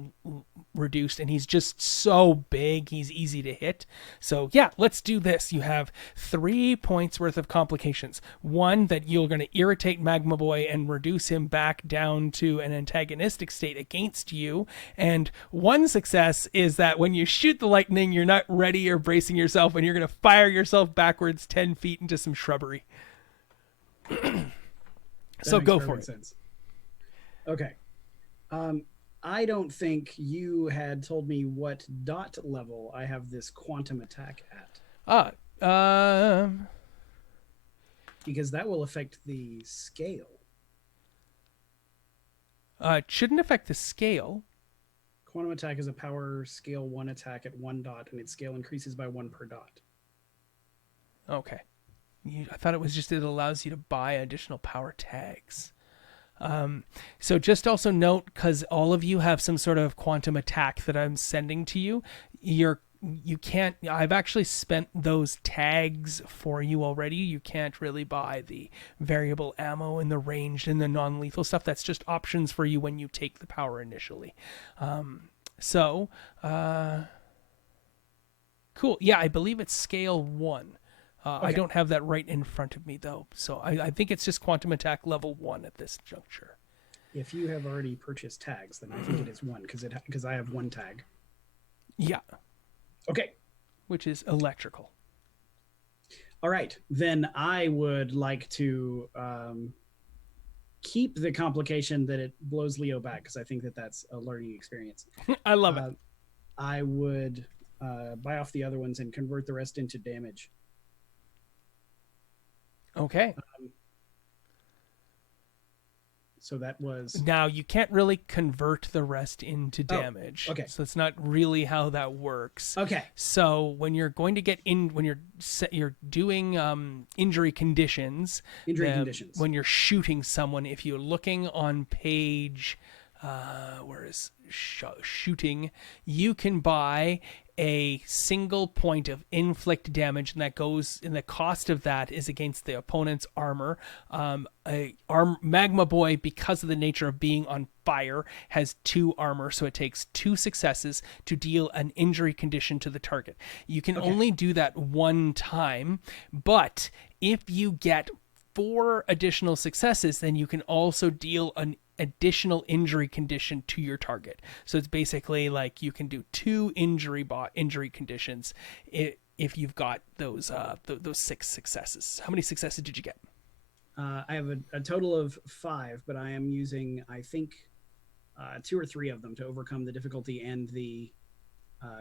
reduced, and he's just so big, he's easy to hit. So yeah, let's do this. You have 3 points worth of complications. 1, that you're going to irritate Magma Boy and reduce him back down to an antagonistic state against you, and 1 success is that when you shoot the lightning, you're not ready or bracing yourself, and you're going to fire yourself backwards 10 feet into some shrubbery. So go for it. Sense. Okay. I don't think you had told me what dot level I have this quantum attack at. Because that will affect the scale. It shouldn't affect the scale. Quantum attack is a power scale 1 attack at 1 dot, and its scale increases by 1 per dot. Okay. I thought it was just it allows you to buy additional power tags. So just also note, because all of you have some sort of quantum attack that I'm sending to you, you can't. I've actually spent those tags for you already. You can't really buy the variable ammo and the ranged and the non-lethal stuff. That's just options for you when you take the power initially. Cool. Yeah, I believe it's scale 1. Okay. I don't have that right in front of me, though. So I think it's just quantum attack level 1 at this juncture. If you have already purchased tags, then I think it is 1 because I have 1 tag. Yeah, Okay. which is electrical. All right. Then I would like to keep the complication that it blows Leo back because I think that that's a learning experience. I love it. I would buy off the other ones and convert the rest into damage. Okay. So that was... Now, you can't really convert the rest into damage. Okay. So it's not really how that works. Okay. So when you're going to get in, when you're doing injury conditions, when you're shooting someone, if you're looking on page, where is shooting, you can buy a single point of inflict damage, and that goes, and the cost of that is against the opponent's armor. Magma Boy, because of the nature of being on fire, has 2 armor, so it takes 2 successes to deal an injury condition to the target. You can only do that 1 time, but if you get 4 additional successes, then you can also deal an additional injury condition to your target. So it's basically like you can do 2 injury conditions if you've got those 6 successes. How many successes did you get? I have a total of 5, but I am using, I think, 2 or 3 of them to overcome the difficulty and the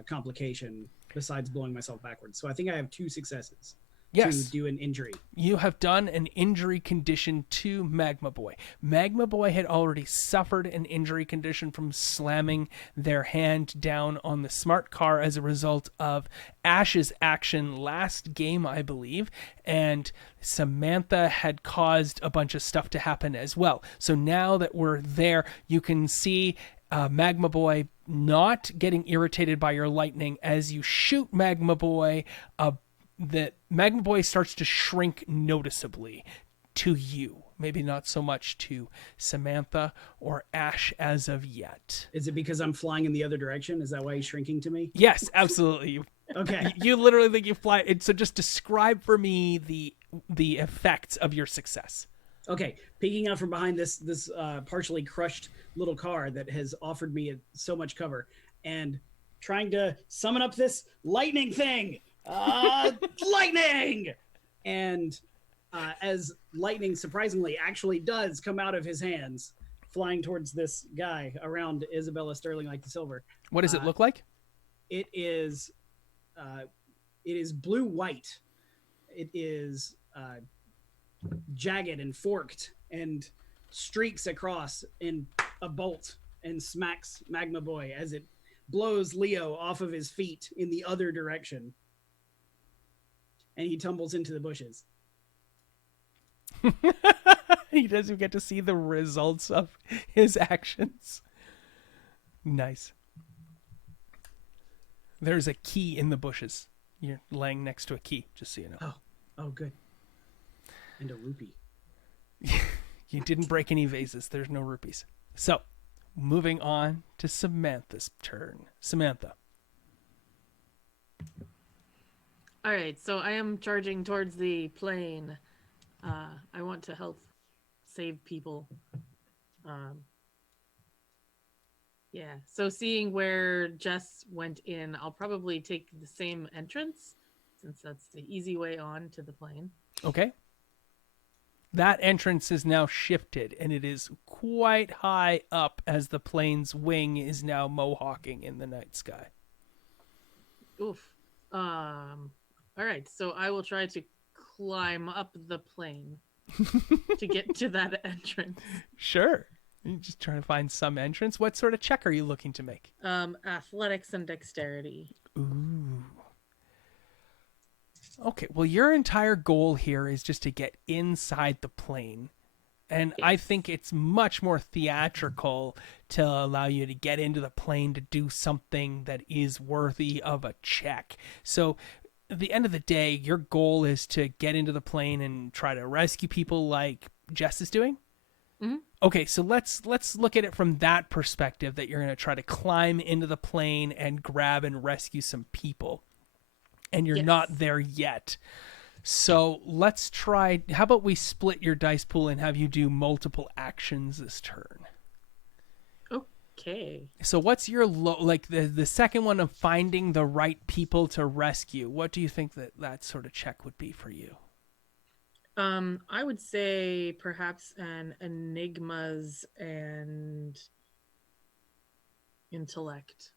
complication, besides blowing myself backwards. So I think I have 2 successes. Yes. To do an injury. You have done an injury condition to Magma Boy. Magma Boy had already suffered an injury condition from slamming their hand down on the smart car as a result of Ash's action last game, I believe, and Samantha had caused a bunch of stuff to happen as well. So now that we're there, you can see Magma Boy not getting irritated by your lightning. As you shoot Magma Boy, that Magma Boy starts to shrink noticeably to you. Maybe not so much to Samantha or Ash as of yet. Is it because I'm flying in the other direction? Is that why he's shrinking to me? Yes, absolutely. Okay. You literally think you fly. So just describe for me the effects of your success. Okay, peeking out from behind this partially crushed little car that has offered me so much cover, and trying to summon up this lightning thing. Lightning! And as lightning surprisingly actually does come out of his hands, flying towards this guy around Isabella Sterling like the silver. What does it look like? It is blue-white. It is jagged and forked and streaks across in a bolt and smacks Magma Boy as it blows Leo off of his feet in the other direction. And he tumbles into the bushes. He doesn't get to see the results of his actions. Nice. There's a key in the bushes. You're laying next to a key, just so you know. Oh, good. And a rupee. You didn't break any vases. There's no rupees. So, moving on to Samantha's turn. Samantha. All right, so I am charging towards the plane. I want to help save people. Yeah, so seeing where Jess went in, I'll probably take the same entrance, since that's the easy way on to the plane. Okay. That entrance is now shifted, and it is quite high up as the plane's wing is now mohawking in the night sky. Oof. All right, so I will try to climb up the plane to get to that entrance. Sure. You're just trying to find some entrance. What sort of check are you looking to make? Athletics and dexterity. Ooh. Okay, well, your entire goal here is just to get inside the plane. And Yes. I think it's much more theatrical to allow you to get into the plane to do something that is worthy of a check. So at the end of the day, your goal is to get into the plane and try to rescue people like Jess is doing? Mm-hmm. Okay, so let's look at it from that perspective, that you're going to try to climb into the plane and grab and rescue some people. And you're not there yet. So let's try. How about we split your dice pool and have you do multiple actions this turn? Okay. So what's your like the second one of finding the right people to rescue? What do you think that sort of check would be for you? I would say perhaps an enigmas and intellect.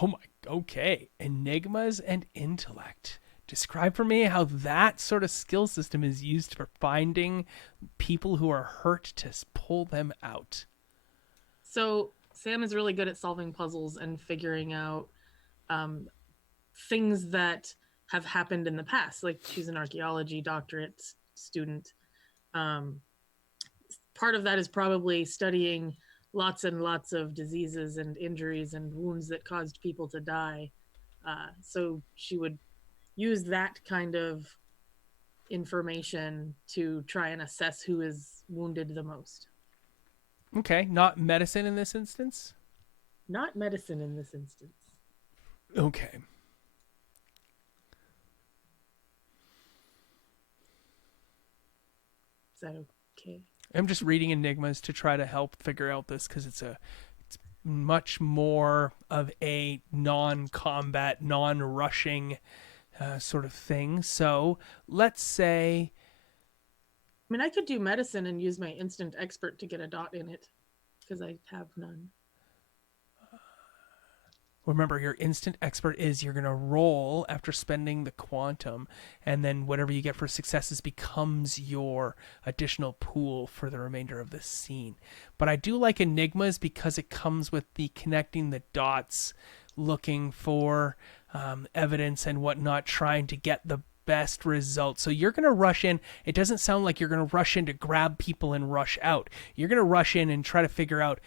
Oh my, okay. Enigmas and intellect. Describe for me how that sort of skill system is used for finding people who are hurt to pull them out. So Sam is really good at solving puzzles and figuring out um, things that have happened in the past. Like she's an archaeology doctorate student. Um, Part of that is probably studying lots and lots of diseases and injuries and wounds that caused people to die. So she would use that kind of information to try and assess who is wounded the most. Okay, not medicine in this instance? Not medicine in this instance. Okay. Is that okay? I'm just reading enigmas to try to help figure out this because it's much more of a non-combat, non-rushing sort of thing. So let's say, I mean, I could do medicine and use my instant expert to get a dot in it because I have none. remember, your instant expert is you're going to roll after spending the quantum, and then whatever you get for successes becomes your additional pool for the remainder of the scene. But I do like enigmas because it comes with the connecting the dots, looking for evidence and whatnot, trying to get the best result. So you're going to rush in. It doesn't sound like you're going to rush in to grab people and rush out. You're going to rush in and try to figure out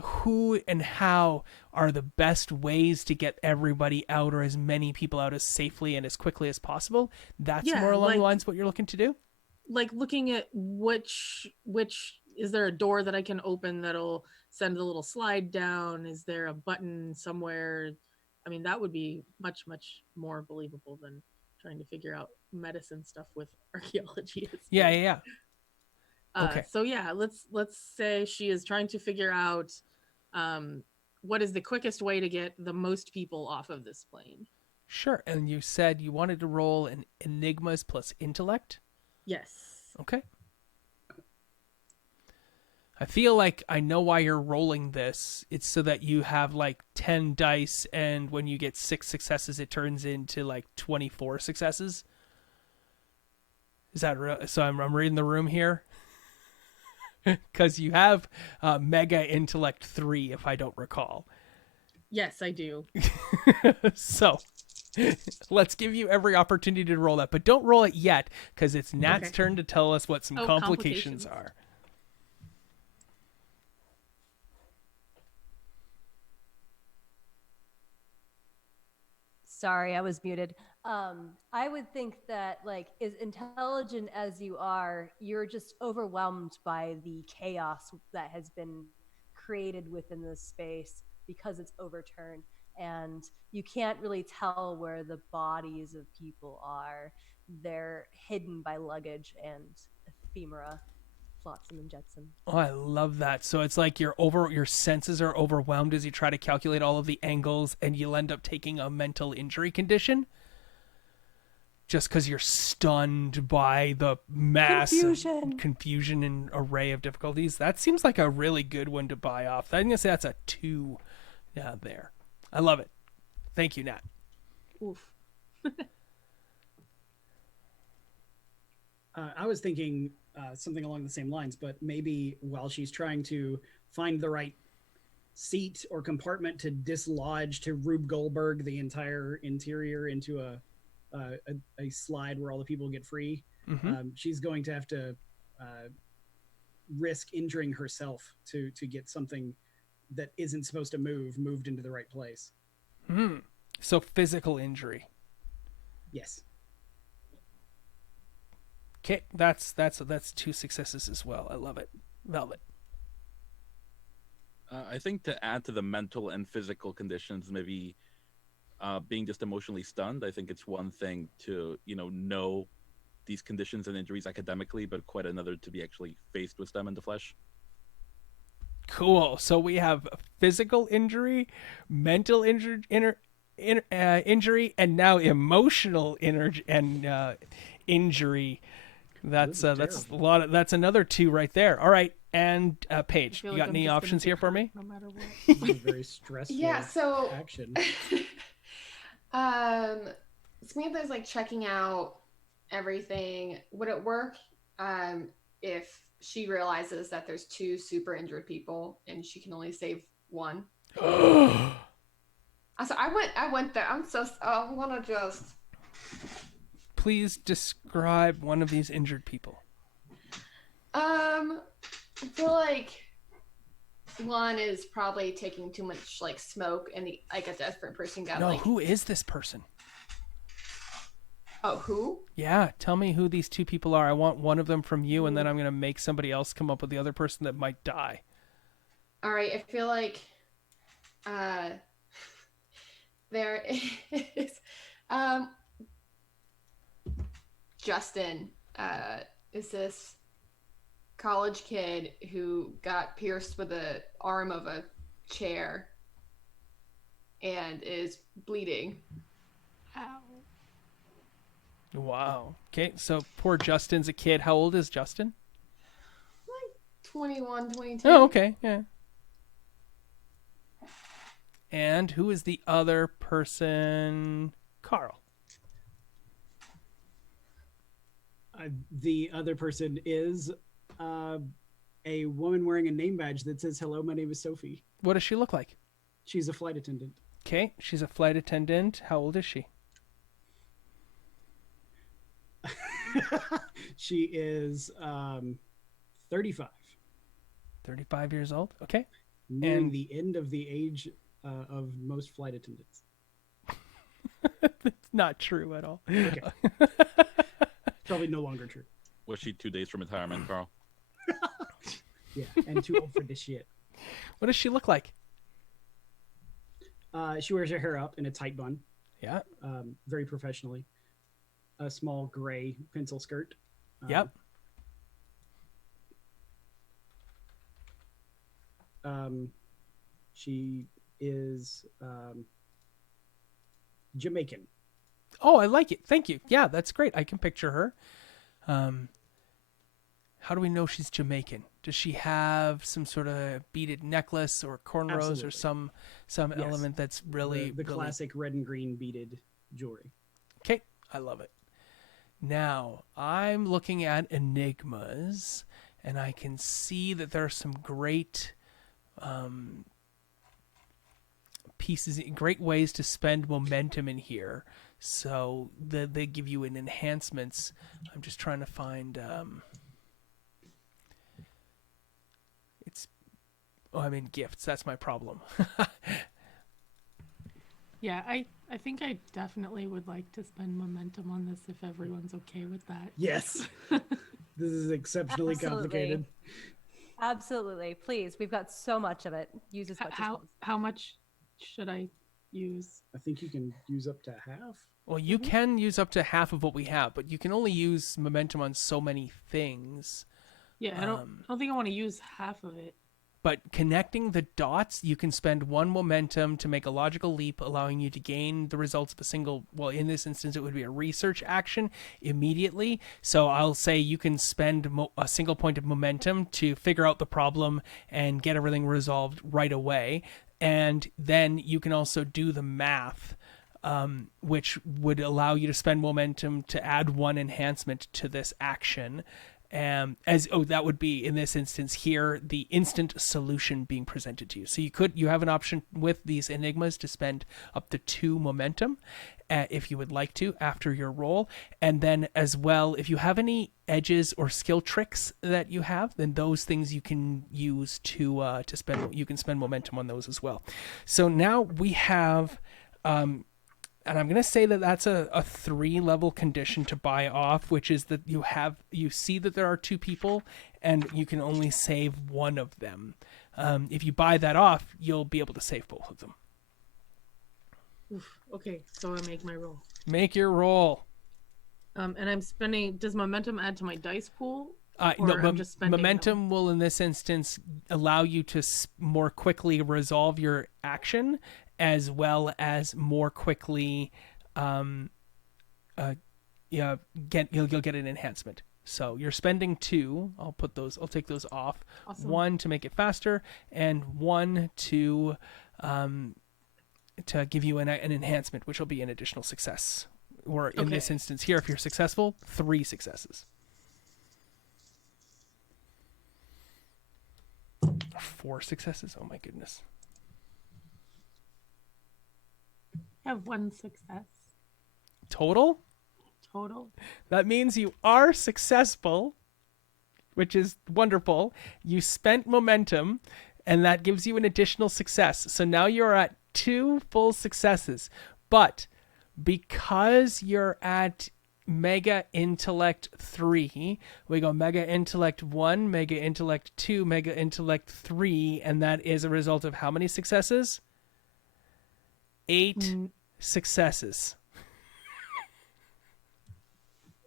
who and how are the best ways to get everybody out, or as many people out as safely and as quickly as possible. That's more along the lines of what you're looking to do. Like looking at which is there a door that I can open that'll send a little slide down? Is there a button somewhere? I mean, that would be much more believable than trying to figure out medicine stuff with archaeology. Yeah. Okay. So yeah, let's say she is trying to figure out what is the quickest way to get the most people off of this plane. Sure. And you said you wanted to roll an enigmas plus intellect? Yes. Okay. I feel like I know why you're rolling this. It's so that you have like 10 dice, and when you get 6 successes, it turns into like 24 successes. Is that real? So I'm reading the room here? Because you have Mega Intellect 3, if I don't recall. Yes, I do. So let's give you every opportunity to roll that. But don't roll it yet, because it's Nat's turn to tell us what some complications are. Sorry, I was muted. I would think that, like, as intelligent as you are, you're just overwhelmed by the chaos that has been created within this space because it's overturned. And you can't really tell where the bodies of people are. They're hidden by luggage and ephemera, flotsam and jetsam. Oh, I love that. So it's like your senses are overwhelmed as you try to calculate all of the angles, and you'll end up taking a mental injury condition just because you're stunned by the mass confusion and array of difficulties. That seems like a really good one to buy off. I'm gonna say that's a 2 there. I love it. Thank you, Nat. Oof. I was thinking something along the same lines, but maybe while she's trying to find the right seat or compartment to dislodge, to Rube Goldberg the entire interior into a slide where all the people get free, she's going to have to risk injuring herself to get something that isn't supposed to moved into the right place. So physical injury. Yes. Okay, that's 2 successes as well. I love it. Velvet. I think to add to the mental and physical conditions, maybe being just emotionally stunned. I think it's one thing to know these conditions and injuries academically, but quite another to be actually faced with them in the flesh. Cool. So we have physical injury, mental injury, and now emotional injury. That's a lot of, that's another 2 right there. All right. And Paige, you got any options here for me? No matter what. This is a very stressful so action. Samantha's like checking out everything. Would it work if she realizes that there's 2 super injured people and she can only save 1? So I went there. I want to just. Please describe one of these injured people. I feel like one is probably taking too much like smoke, and a desperate person got like. Who is this person? Oh, who? Yeah, tell me who these 2 people are. I want one of them from you, and then I'm gonna make somebody else come up with the other person that might die. All right, I feel like there is Justin is this college kid who got pierced with the arm of a chair and is bleeding. Ow. Wow. Okay, so poor Justin's a kid. How old is Justin? Like 21, 22. Oh, okay, yeah. And who is the other person? Carl. The other person is a woman wearing a name badge that says, "Hello, my name is Sophie." What does she look like? She's a flight attendant. Okay, she's a flight attendant. How old is she? She is 35. 35 years old. Okay. Nearing And- the end of the age of most flight attendants. That's not true at all. Okay. Probably no longer true. Was she 2 days from retirement, Carl? Yeah, and too old for this shit. What does she look like? She wears her hair up in a tight bun, Yeah. very professionally. A small gray pencil skirt. Yep. She is Jamaican. Oh, I like it. Thank you. Yeah, that's great. I can picture her. How do we know she's Jamaican? Does she have some sort of beaded necklace or cornrows Absolutely. or some Yes. element that's really the really... classic red and green beaded jewelry. Okay, I love it. Now, I'm looking at enigmas, and I can see that there are some great pieces, great ways to spend momentum in here. So they give you an enhancements. I'm just trying to find. I'm in gifts. That's my problem. Yeah, I think I definitely would like to spend momentum on this if everyone's okay with that. Yes. This is exceptionally Absolutely. complicated. Absolutely. Please, we've got so much of it. Use as much as possible. How much should I use? I think you can use up to half. Well, you can use up to half of what we have, but you can only use momentum on so many things. Yeah, I don't think I want to use half of it. But connecting the dots, you can spend 1 momentum to make a logical leap, allowing you to gain the results of a single, well, in this instance, it would be a research action immediately. So I'll say you can spend a single point of momentum to figure out the problem and get everything resolved right away. And then you can also do the math, which would allow you to spend momentum to add 1 enhancement to this action. That would be in this instance here the instant solution being presented to you. So you have an option with these enigmas to spend up to 2 momentum if you would like to after your roll, and then as well if you have any edges or skill tricks that you have, then those things you can use to spend. You can spend momentum on those as well. So now we have. And I'm going to say that that's a 3-level condition to buy off, which is that you see that there are 2 people and you can only save 1 of them. If you buy that off, you'll be able to save both of them. Oof. Okay, so I make my roll. Make your roll. And I'm spending. Does momentum add to my dice pool Or I'm just spending momentum will, in this instance, allow you to more quickly resolve your action, as well as more quickly, you'll get an enhancement. So you're spending 2. I'll take those off. Awesome. 1 to make it faster, and 1 to give you an enhancement, which will be an additional success. Or in this instance here, if you're successful, 3 successes. 4 successes. Oh my goodness. I have 1 success. Total? Total. That means you are successful, which is wonderful. You spent momentum, and that gives you an additional success. So now you're at 2 full successes. But because you're at Mega Intellect 3, we go Mega Intellect 1, Mega Intellect 2, Mega Intellect 3, and that is a result of how many successes? 8 successes.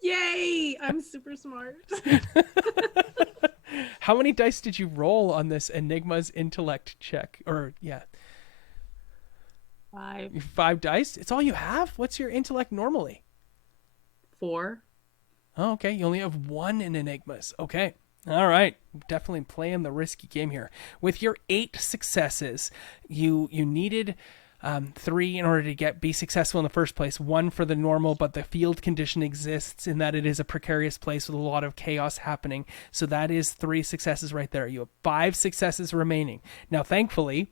Yay! I'm super smart. How many dice did you roll on this Enigma's intellect check? Or, yeah. 5. 5 dice? It's all you have? What's your intellect normally? 4. Oh, okay. You only have 1 in Enigmas. Okay. All right. Definitely playing the risky game here. With your 8 successes, you needed 3 in order to be successful in the first place. 1 for the normal, but the field condition exists in that it is a precarious place with a lot of chaos happening. So that is 3 successes right there. You have 5 successes remaining. Now, thankfully,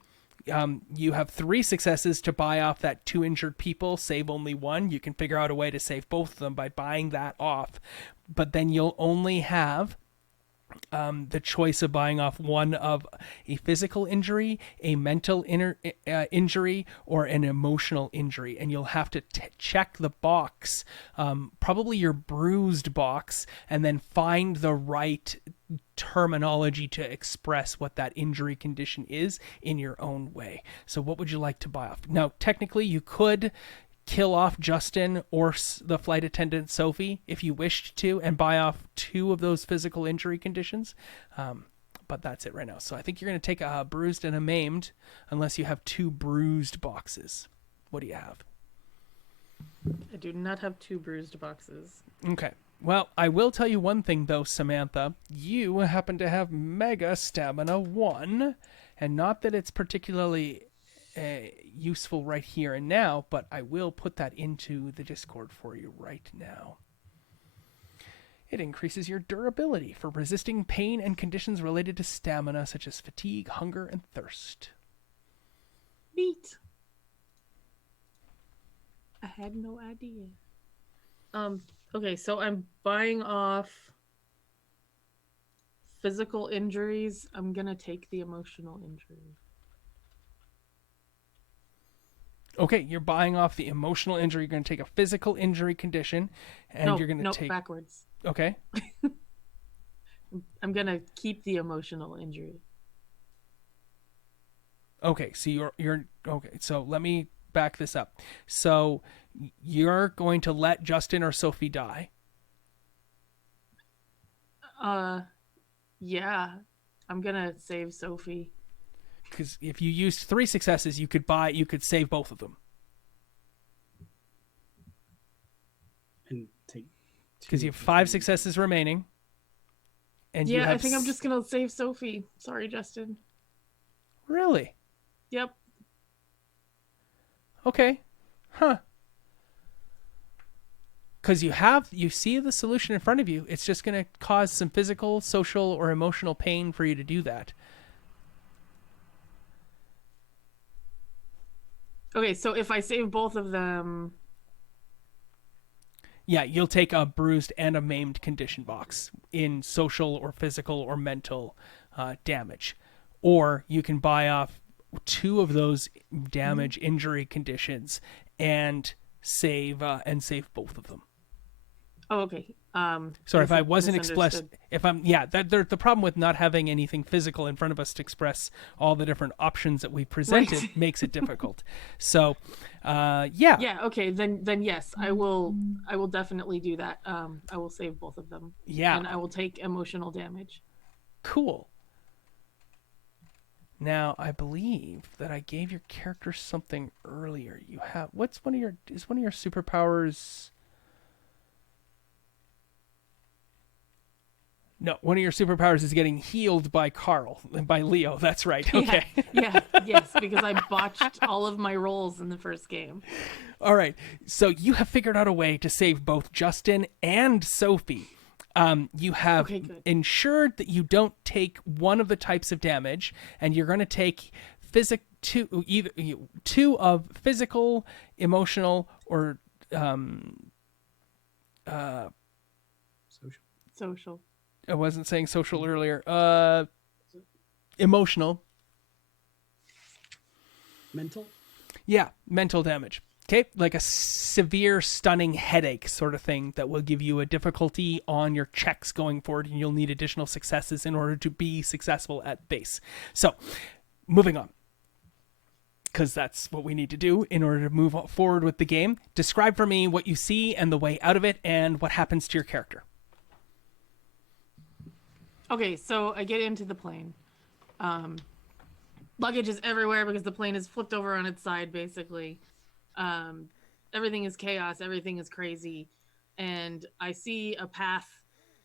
you have 3 successes to buy off that 2 injured people, save only 1. You can figure out a way to save both of them by buying that off. But then you'll only have the choice of buying off one of a physical injury, a mental injury, or an emotional injury. And you'll have to check the box, probably your bruised box, and then find the right terminology to express what that injury condition is in your own way. So what would you like to buy off? Now, technically, you could kill off Justin or the flight attendant Sophie if you wished to, and buy off 2 of those physical injury conditions. But that's it right now. So I think you're going to take a bruised and a maimed, unless you have 2 bruised boxes. What do you have? I do not have 2 bruised boxes. Okay. Well, I will tell you one thing, though, Samantha. You happen to have Mega Stamina 1, and not that it's particularly useful right here and now, but I will put that into the Discord for you right now. It increases your durability for resisting pain and conditions related to stamina, such as fatigue, hunger, and thirst. Neat. I had no idea. Okay, so I'm buying off physical injuries. I'm gonna take the emotional injury. Okay, you're buying off the emotional injury. You're going to take a physical injury condition, and you're going to take backwards. Okay. I'm gonna keep the emotional injury. Okay, so you're okay. So let me back this up. So you're going to let Justin or Sophie die. Yeah, I'm gonna save Sophie. Because if you used 3 successes, you could save both of them. And take. Because you have 5 successes remaining. And yeah, I think I'm just gonna save Sophie. Sorry, Justin. Really? Yep. Okay. Huh. Because you see the solution in front of you. It's just going to cause some physical, social, or emotional pain for you to do that. Okay, so if I save both of them... Yeah, you'll take a bruised and a maimed condition box in social or physical or mental damage. Or you can buy off 2 of those damage injury conditions and save both of them. Oh, okay. Sorry if I wasn't misunderstood. the problem with not having anything physical in front of us to express all the different options that we presented Right. makes it difficult. So, yeah. Yeah. Okay. Then yes, I will. I will definitely do that. I will save both of them. Yeah. And I will take emotional damage. Cool. Now, I believe that I gave your character something earlier. You have is one of your superpowers? No, one of your superpowers is getting healed by Leo. That's right. Okay. Yes, because I botched all of my rolls in the first game. All right. So you have figured out a way to save both Justin and Sophie. You have ensured that you don't take one of the types of damage, and you're going to take two of physical, emotional, or Social. I wasn't saying social earlier. Emotional. Mental? Yeah, mental damage. Okay, like a severe, stunning headache sort of thing that will give you a difficulty on your checks going forward, and you'll need additional successes in order to be successful at base. So, moving on, because that's what we need to do in order to move forward with the game. Describe for me what you see and the way out of it, and what happens to your character. Okay, so I get into the plane. Luggage is everywhere because the plane is flipped over on its side, basically. Everything is chaos, everything is crazy, and I see a path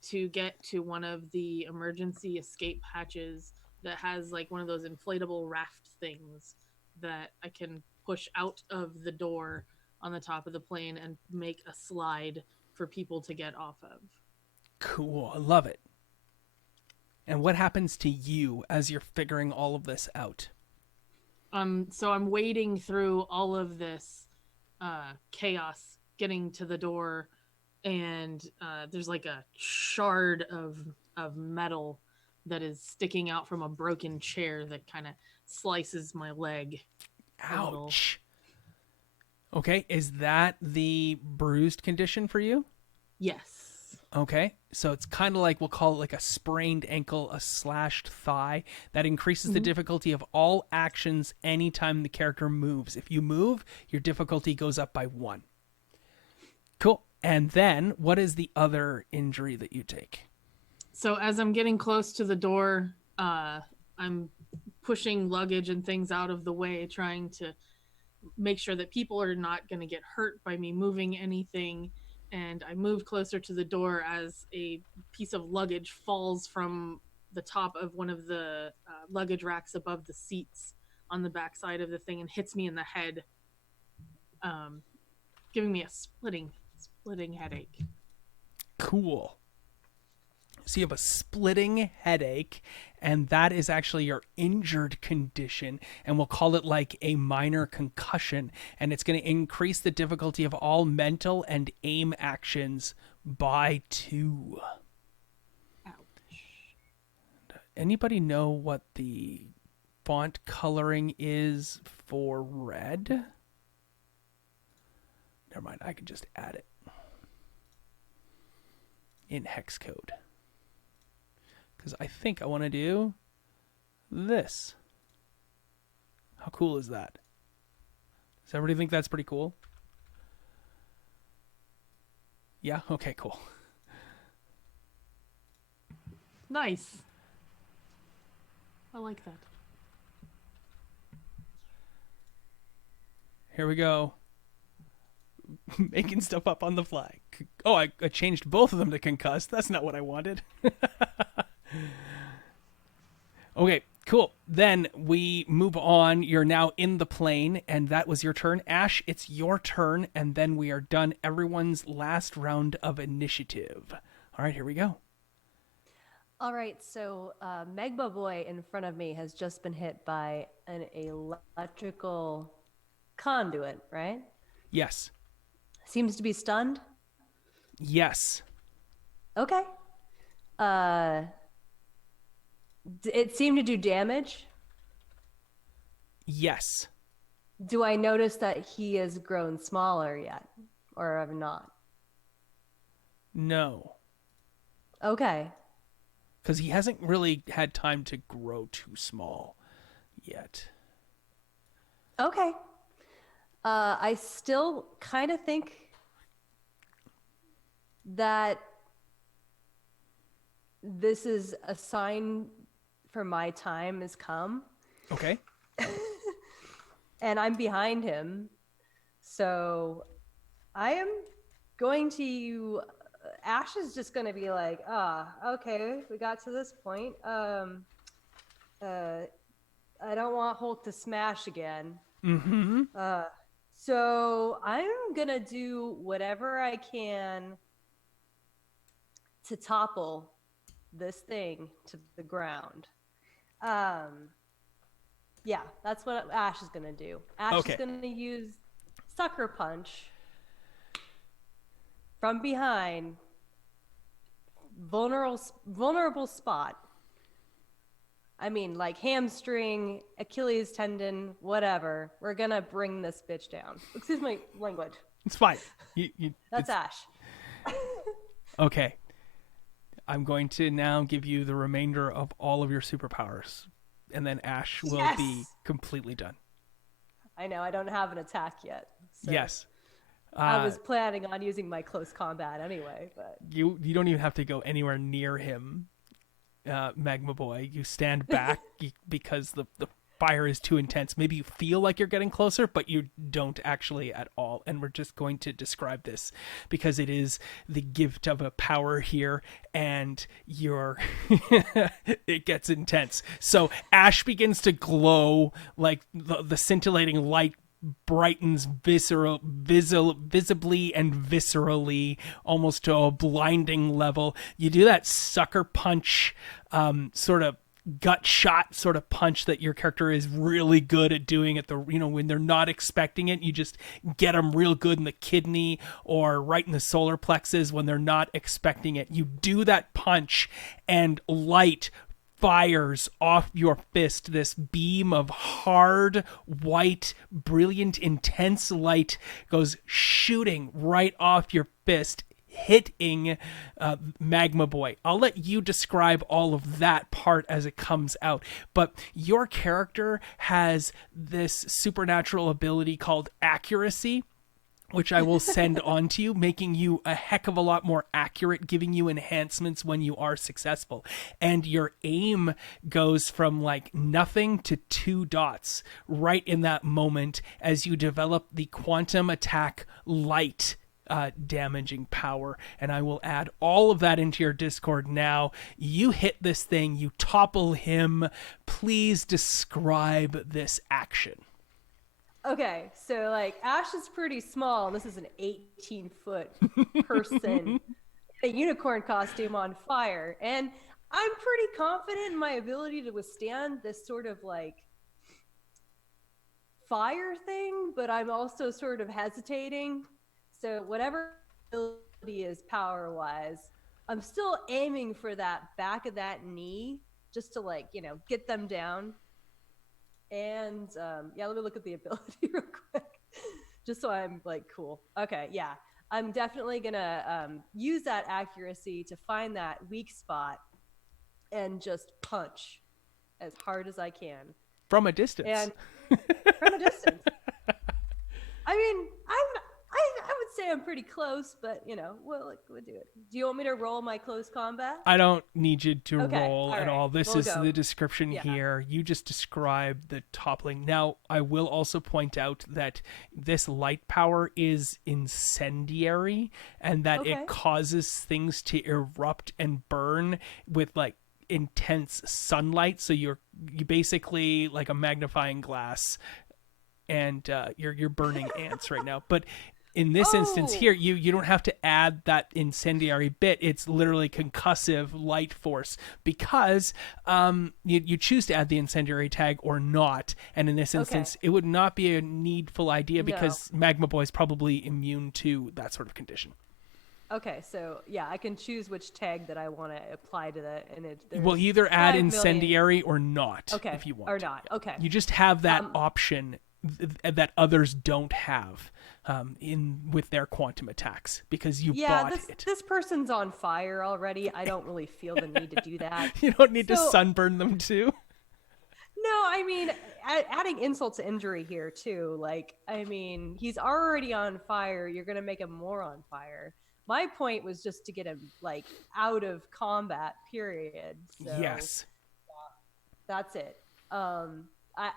to get to one of the emergency escape hatches that has like one of those inflatable raft things that I can push out of the door on the top of the plane and make a slide for people to get off of. Cool, I love it. And what happens to you as you're figuring all of this out? So I'm wading through all of this chaos, getting to the door, and there's like a shard of metal that is sticking out from a broken chair that kind of slices my leg. Ouch. Okay, is that the bruised condition for you? Yes. Okay, so it's kind of like, we'll call it like a sprained ankle, a slashed thigh. That increases the difficulty of all actions anytime the character moves. If you move, your difficulty goes up by 1. Cool. And then, what is the other injury that you take? So as I'm getting close to the door, I'm pushing luggage and things out of the way, trying to make sure that people are not going to get hurt by me moving anything. And I move closer to the door as a piece of luggage falls from the top of one of the luggage racks above the seats on the back side of the thing and hits me in the head, giving me a splitting headache. Cool. So you have a splitting headache, and that is actually your injured condition, and we'll call it like a minor concussion, and it's going to increase the difficulty of all mental and aim actions by 2. Ouch. Anybody know what the font coloring is for red? Never mind, I can just add it in hex code. Because I think I want to do this. How cool is that? Does everybody think that's pretty cool? Yeah? Okay, cool. Nice. I like that. Here we go. Making stuff up on the fly. Oh, I changed both of them to concuss. That's not what I wanted. Okay, cool. Then we move on. You're now in the plane, and that was your turn. Ash, it's your turn, and then we are done everyone's last round of initiative. All right, here we go. All right, so Megba Boy in front of me has just been hit by an electrical conduit, right? Yes. Seems to be stunned? Yes. Okay. It seemed to do damage? Yes. Do I notice that he has grown smaller yet? Or have not? No, Okay. because he hasn't really had time to grow too small yet. Okay. I still kind of think that this is a sign for my time has come, Okay. and I'm behind him. So I am going to. Ash is just going to be like, okay, we got to this point. I don't want Hulk to smash again. Mm-hmm. So I'm going to do whatever I can to topple this thing to the ground. Yeah, that's what Ash is going to do. Ash Okay. is going to use Sucker Punch from behind, vulnerable spot. I mean, like hamstring, Achilles tendon, whatever. We're going to bring this bitch down. Excuse my language. It's fine. That's Ash. Okay. I'm going to now give you the remainder of all of your superpowers, and then Ash will be completely done. I know, I don't have an attack yet. So Yes. I was planning on using my close combat anyway, but You don't even have to go anywhere near him, Magma Boy. You stand back because the fire is too intense. Maybe you feel like you're getting closer, but you don't actually at all. And we're just going to describe this because it is the gift of a power here, and it gets intense. So Ash begins to glow, like the scintillating light brightens visibly and viscerally, almost to a blinding level. You do that sucker punch, sort of gut shot sort of punch that your character is really good at doing at the, when they're not expecting it. You just get them real good in the kidney or right in the solar plexus when they're not expecting it. You do that punch, and light fires off your fist. This beam of hard, white, brilliant, intense light goes shooting right off your fist, hitting Magma Boy. I'll let you describe all of that part as it comes out, but your character has this supernatural ability called accuracy, which I will send on to you, making you a heck of a lot more accurate, giving you enhancements when you are successful. And your aim goes from like nothing to 2 dots right in that moment as you develop the quantum attack light damaging power. And I will add all of that into your Discord now. You hit this thing, you topple him. Please describe this action. okay, so like Ash is pretty small, and this is an 18-foot person in a unicorn costume on fire, and I'm pretty confident in my ability to withstand this sort of like fire thing, but I'm also sort of hesitating. So whatever ability is power-wise, I'm still aiming for that back of that knee just to like, get them down. And yeah, let me look at the ability real quick, just so I'm like, cool. Okay, yeah. I'm definitely gonna use that accuracy to find that weak spot and just punch as hard as I can. From a distance. And from a distance. I mean, I would say I'm pretty close, but we'll do it. Do you want me to roll my close combat? I don't need you to Okay, roll at right. all. This We'll is go. the description Yeah. here. You just describe the toppling. Now, I will also point out that this light power is incendiary, and that Okay. it causes things to erupt and burn with like intense sunlight. So you basically like a magnifying glass, and you're burning ants right now. But in this instance here, you don't have to add that incendiary bit. It's literally concussive light force because you choose to add the incendiary tag or not. And in this instance, it would not be a needful idea because Magma Boy is probably immune to that sort of condition. Okay, so yeah, I can choose which tag that I want to apply to that, and Well, either add 5 million. incendiary or not, Okay, if you want. or not. Okay. You just have that option that others don't have with their quantum attacks because you bought it. This person's on fire already. I don't really feel the need to do that. You don't need to sunburn them too. No, I mean, adding insult to injury here too. Like, I mean, he's already on fire. You're gonna make him more on fire. My point was just to get him like out of combat. Period. So, yes, that's it. I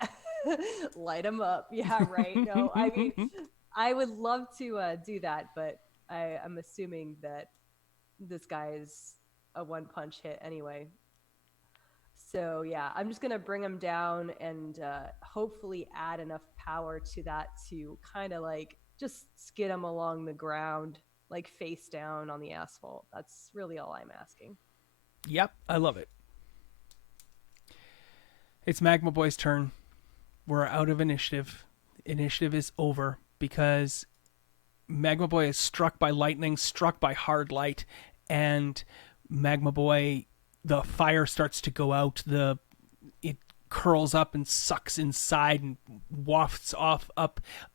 light him up. Yeah, right. No, I mean, I would love to do that, but I'm assuming that this guy is a one-punch hit anyway. So yeah, I'm just gonna bring him down and hopefully add enough power to that to kind of like just skid him along the ground, like face down on the asphalt. That's really all I'm asking. Yep, I love it. It's Magma Boy's turn. We're out of initiative. Initiative is over because Magma Boy is struck by lightning, struck by hard light, and Magma Boy, the fire starts to go out. It curls up and sucks inside and wafts off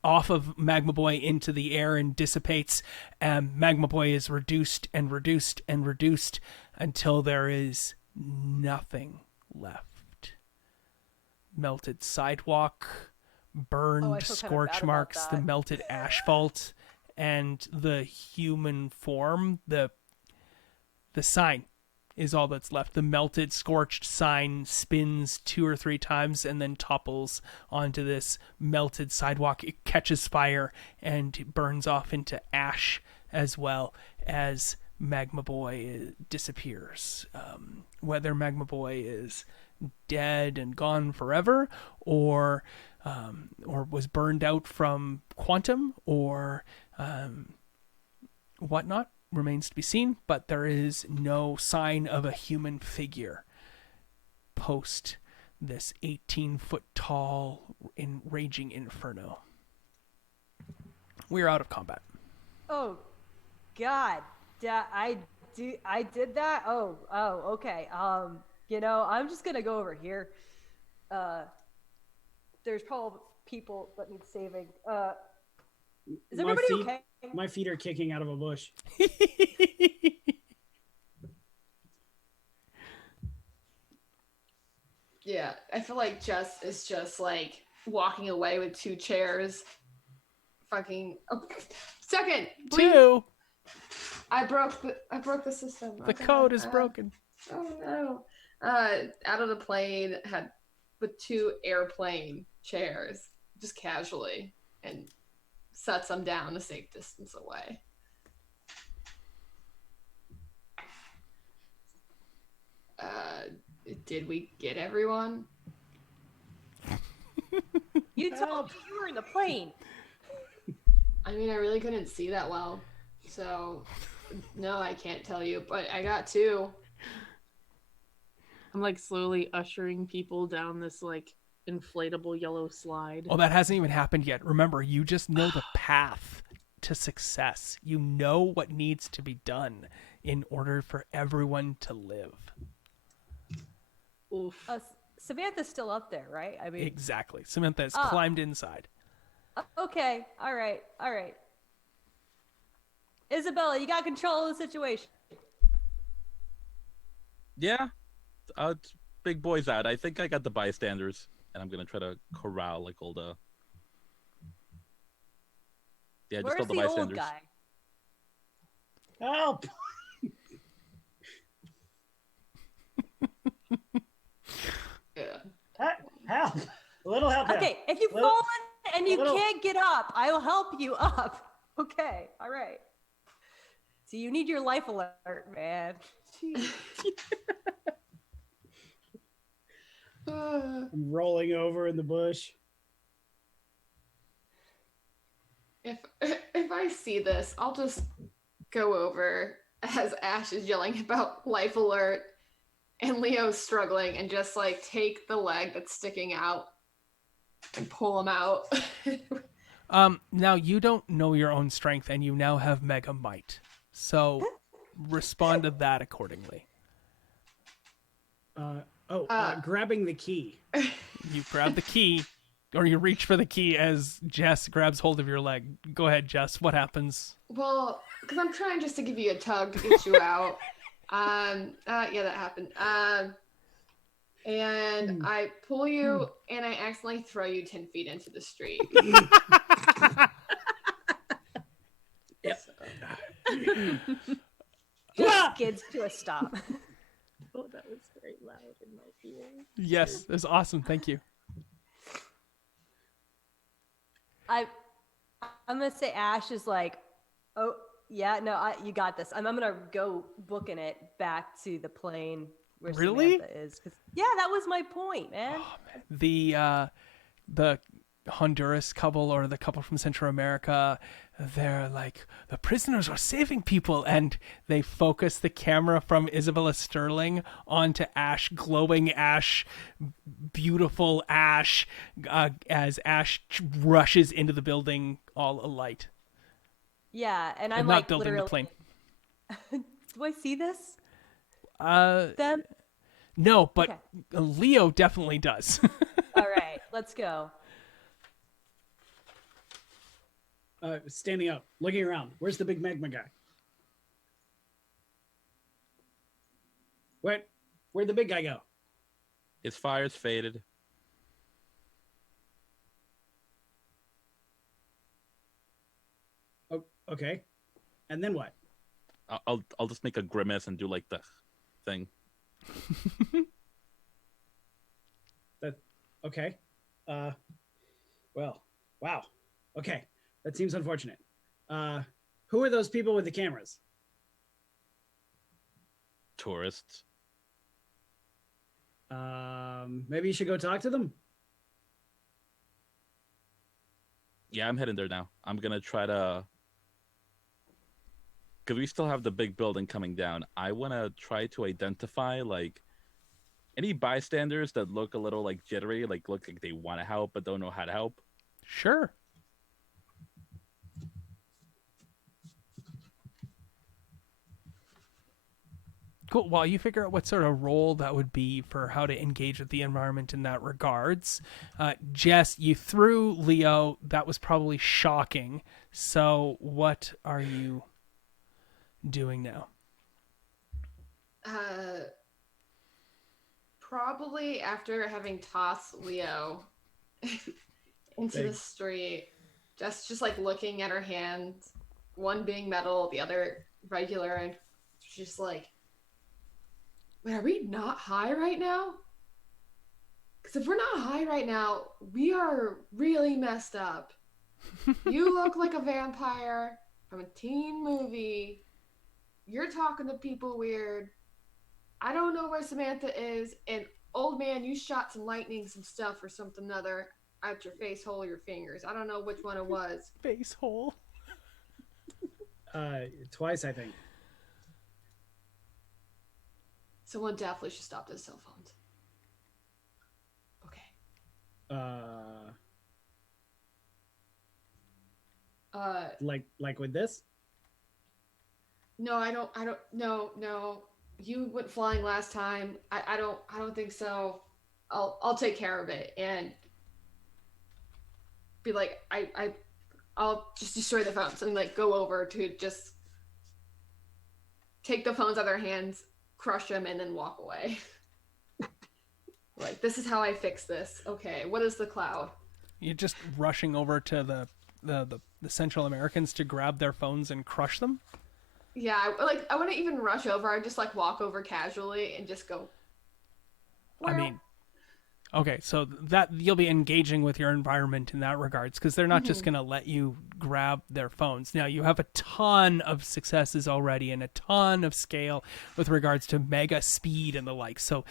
of Magma Boy into the air and dissipates. Magma Boy is reduced and reduced and reduced until there is nothing left. Melted sidewalk, burned scorch marks, the melted asphalt, and the human form. The sign is all that's left. The melted, scorched sign spins 2 or 3 times and then topples onto this melted sidewalk. It catches fire and burns off into ash as well as Magma Boy disappears. Whether Magma Boy is dead and gone forever, or was burned out from quantum, or whatnot, remains to be seen. But there is no sign of a human figure post this 18-foot tall raging inferno. We're out of combat. Oh, God. I did that? Oh, okay. I'm just gonna go over here. There's probably people that need saving. Is everybody okay? My feet are kicking out of a bush. Yeah, I feel like Jess is just like walking away with 2 chairs. Fucking second, please. 2. I broke the system. The code is broken. Oh no. Out of the plane with 2 airplane chairs, just casually, and sets them down a safe distance away. Did we get everyone? You told me you were in the plane. I mean, I really couldn't see that well, so no, I can't tell you, but I got 2. I'm like slowly ushering people down this like inflatable yellow slide. Oh, that hasn't even happened yet. Remember, you just know the path to success. You know what needs to be done in order for everyone to live. Oof. Samantha's still up there, right? I mean, Exactly. Samantha has climbed inside. Okay. All right. Isabella, you got control of the situation. Yeah. Big boy's out. I think I got the bystanders, and I'm gonna try to corral like all the. Yeah, just all the bystanders. Old guy? Help! Yeah. Help! A little help. Okay, if you've fallen and you can't get up, I will help you up. Okay, all right. So you need your life alert, man. I'm rolling over in the bush. If I see this, I'll just go over as Ash is yelling about life alert and Leo's struggling, and just like take the leg that's sticking out and pull him out. Now you don't know your own strength, and you now have Mega Might. So respond to that accordingly. Grabbing the key. You grab the key or you reach for the key as Jess grabs hold of your leg. Go ahead, Jess. What happens? Well, because I'm trying just to give you a tug to get you out. Yeah, that happened. And I pull you and I accidentally throw you 10 feet into the street. Yep. Just skids to a stop. Oh, that was very loud in my ear. Yes, that's awesome. Thank you. I'm gonna say Ash is like, oh yeah, no, you got this. I'm gonna go booking it back to the plane where Really? Samantha is. 'Cause, yeah, that was my point, man. The Honduras couple or the couple from Central America, they're like, the prisoners are saving people, and they focus the camera from Isabella Sterling onto Ash, glowing Ash, beautiful Ash, as Ash rushes into the building all alight. Yeah, and I'm I'm like not building the literally. plane. Do I see this? Them? No, but Okay. Leo definitely does. All right, let's go. Standing up, looking around. Where's the big magma guy? Where'd the big guy go? His fire's faded. Oh, okay. And then what? I'll just make a grimace and do like the thing. Okay. Well, wow. Okay. That seems unfortunate. Who are those people with the cameras? Tourists. Maybe you should go talk to them. Yeah, I'm heading there now. I'm gonna try to, because we still have the big building coming down. I want to try to identify like any bystanders that look a little like jittery, like look like they want to help but don't know how to help. Sure. Cool. While you figure out what sort of role that would be for how to engage with the environment in that regards, Jess, you threw Leo. That was probably shocking. So what are you doing now? Probably after having tossed Leo into the street, just like looking at her hands, one being metal, the other regular, and she's like, wait, are we not high right now? Because if we're not high right now, we are really messed up. You look like a vampire from a teen movie. You're talking to people weird. I don't know where Samantha is. And old man, you shot some lightning, some stuff or something other at your face hole or your fingers. I don't know which one it was. Face hole. Twice, I think. Someone definitely should stop those cell phones. Okay. Like with this? No, I don't. No. You went flying last time. I don't think so. I'll take care of it and be like, I'll just destroy the phones and like go over to just take the phones out of their hands, crush them, and then walk away. Like, this is how I fix this. Okay, what is the cloud? You're just rushing over to the Central Americans to grab their phones and crush them? Yeah, I wouldn't even rush over. I'd just like walk over casually and just go. I mean, okay, so that you'll be engaging with your environment in that regards, because they're not just going to let you grab their phones. Now, you have a ton of successes already and a ton of scale with regards to mega speed and the like. So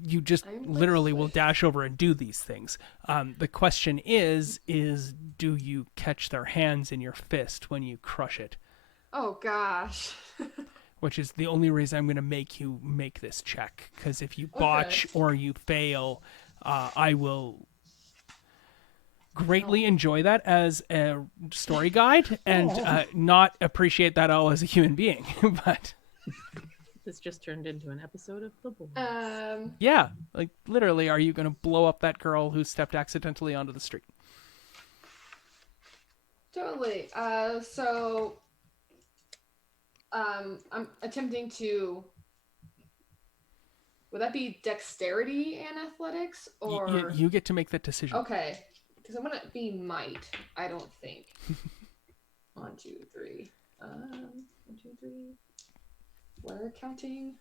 you just literally will dash over and do these things. The question is do you catch their hands in your fist when you crush it? Oh, gosh. Which is the only reason I'm going to make you make this check. Because if you botch or you fail, I will greatly enjoy that as a story guide and not appreciate that all as a human being. But This just turned into an episode of The Boys. Yeah, like literally, are you going to blow up that girl who stepped accidentally onto the street? Totally. I'm attempting to. Would that be dexterity and athletics, or You get to make that decision. Okay, because I'm gonna be might. I don't think. 1, 2, 3. 1, 2, 3. We're counting.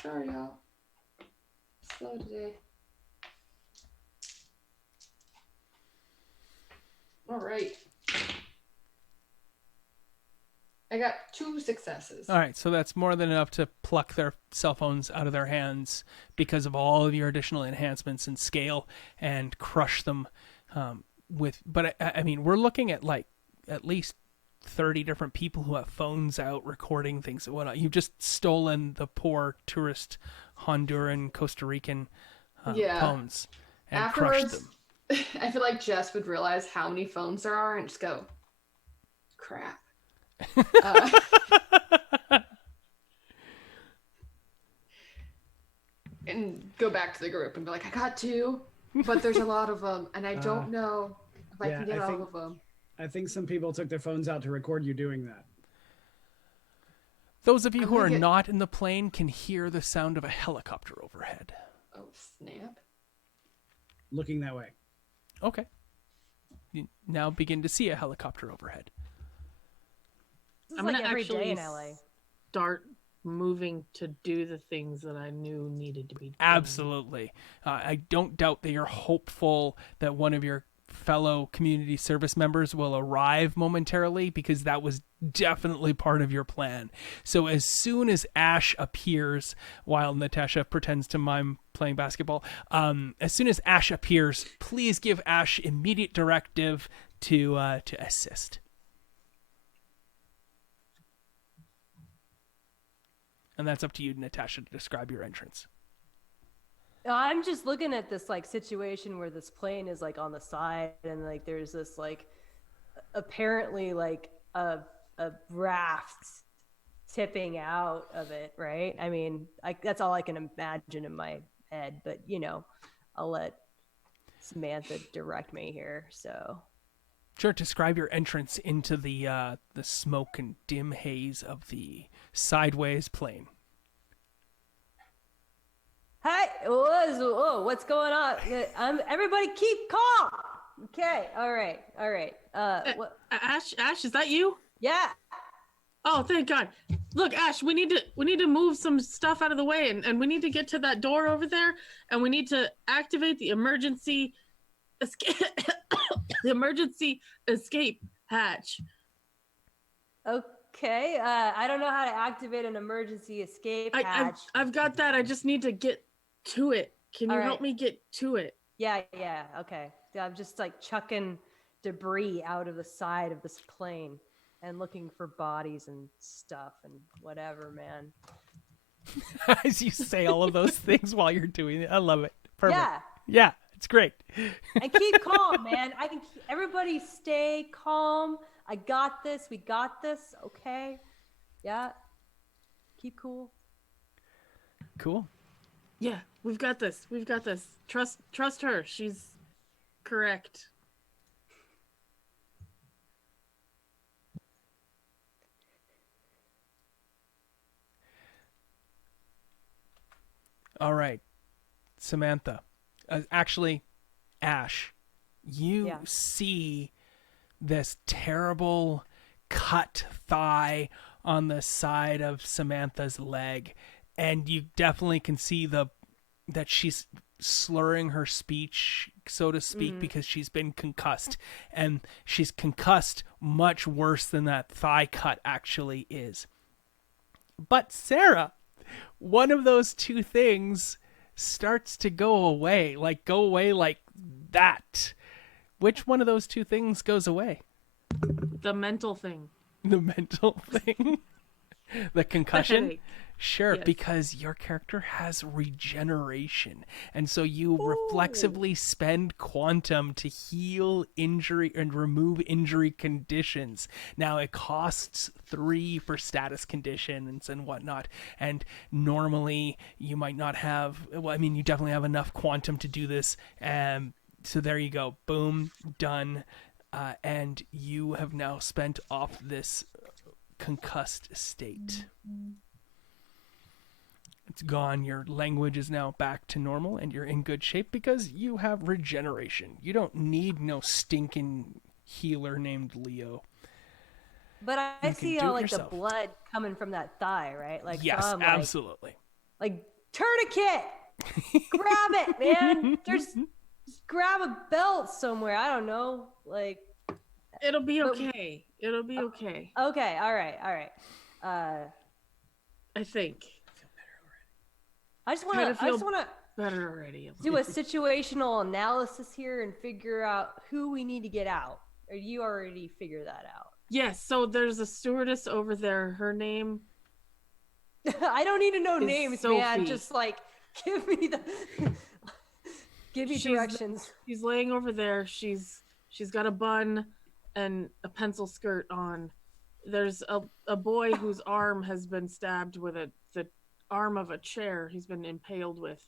Sorry, y'all. Slow today. All right. I got 2 successes. All right, so that's more than enough to pluck their cell phones out of their hands because of all of your additional enhancements and scale and crush them But I mean, we're looking at like at least 30 different people who have phones out recording things and whatnot. You've just stolen the poor tourist Honduran, Costa Rican phones and crushed them. I feel like Jess would realize how many phones there are and just go, crap. And go back to the group and be like, I got 2, but there's a lot of them, and I don't know if I can get all of them. I think some people took their phones out to record you doing that. Those of you who are not in the plane can hear the sound of a helicopter overhead. Oh, snap. Looking that way. Okay. You now begin to see a helicopter overhead. I'm like gonna every actually day in LA. start moving to do the things that I knew needed to be done. Absolutely. I don't doubt that you're hopeful that one of your fellow community service members will arrive momentarily, because that was definitely part of your plan. So as soon as Ash appears, while Natasha pretends to mime playing basketball, as soon as Ash appears, please give Ash immediate directive to assist. And that's up to you, Natasha, to describe your entrance. I'm just looking at this like situation where this plane is like on the side, and like there's this like apparently like a raft tipping out of it, right? I mean, that's all I can imagine in my head, but you know, I'll let Samantha direct me here. So sure, describe your entrance into the smoke and dim haze of the sideways plane. Hey, what's going on? Everybody keep calm. Okay, all right. Ash, is that you? Yeah. Oh, thank God. Look, Ash, we need to move some stuff out of the way, and we need to get to that door over there, and we need to activate the emergency escape hatch. Okay. I don't know how to activate an emergency escape hatch. I've got that. I just need to get to it. Can you help me get to it? Yeah. Okay. I'm just like chucking debris out of the side of this plane and looking for bodies and stuff and whatever, man. As you say all of those things while you're doing it. I love it. Perfect. Yeah, it's great. And keep calm, man. Everybody stay calm. I got this. We got this. Okay. Yeah. Keep cool. Cool. Yeah, we've got this. Trust her. She's correct. All right. Samantha. Actually, Ash, you see this terrible cut thigh on the side of Samantha's leg, and you definitely can see that she's slurring her speech, so to speak, because she's been concussed, and she's concussed much worse than that thigh cut actually is. But Sarah, one of those two things starts to go away like that. Which one of those two things goes away? The mental thing. The mental thing. The concussion? headache. Sure, Yes. because your character has regeneration. And so you reflexively spend quantum to heal injury and remove injury conditions. Now, it costs 3 for status conditions and whatnot. And normally you might not have, well, I mean, you definitely have enough quantum to do this. So there you go. Boom, done. And you have now spent off this concussed state. It's gone. Your language is now back to normal, and you're in good shape because you have regeneration. You don't need no stinking healer named Leo. But I can see do all it like yourself. the blood coming from that thigh, right? Like Yes, some, absolutely. like tourniquet. Grab it, man. Just grab a belt somewhere. I don't know. Like, It'll be But- okay. It'll be okay. okay, all right. I think. I just Kinda want feel- to Better already. do a situational analysis here and figure out who we need to get out. Or you already figure that out? Yes, so there's a stewardess over there. Her name I don't need to know Is names, man. Sophie. Just like give me She's the- directions. she's laying over there. She's got a bun and a pencil skirt on. There's a boy whose arm has been stabbed with the arm of a chair he's been impaled with.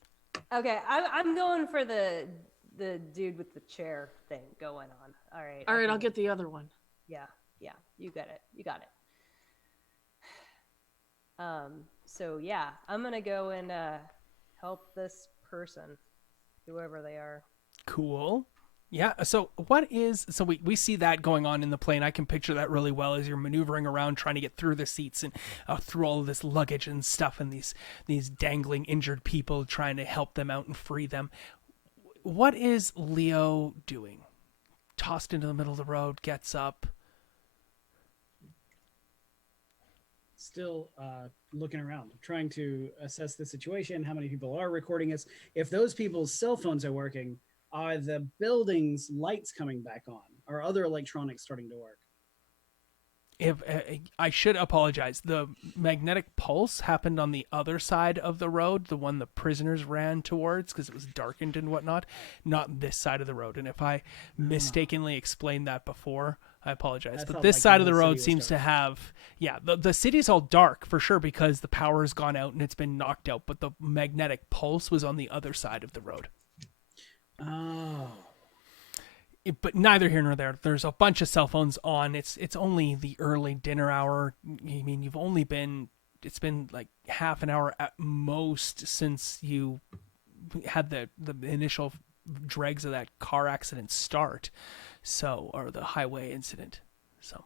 Okay, I'm going for the dude with the chair thing going on. All right. All right, I'll can- get the other one. Yeah, you got it. So yeah, I'm gonna go and help this person, whoever they are. Cool. Yeah, so we see that going on in the plane. I can picture that really well as you're maneuvering around trying to get through the seats and through all of this luggage and stuff and these dangling injured people trying to help them out and free them. What is Leo doing? Tossed into the middle of the road, gets up. Still looking around, trying to assess the situation, how many people are recording us. If those people's cell phones are working, are the building's lights coming back on? Are other electronics starting to work? If I should apologize, the magnetic pulse happened on the other side of the road, the one the prisoners ran towards because it was darkened and whatnot, not this side of the road. And if I mistakenly explained that before, I apologize. I But felt this like side the of the whole road city was seems to dark. have, the city's all dark for sure because the power has gone out and it's been knocked out. But the magnetic pulse was on the other side of the road. Oh. But neither here nor there. There's a bunch of cell phones on. It's only the early dinner hour. I mean, it's been like half an hour at most since you had the initial dregs of that car accident start. So, or the highway incident. So,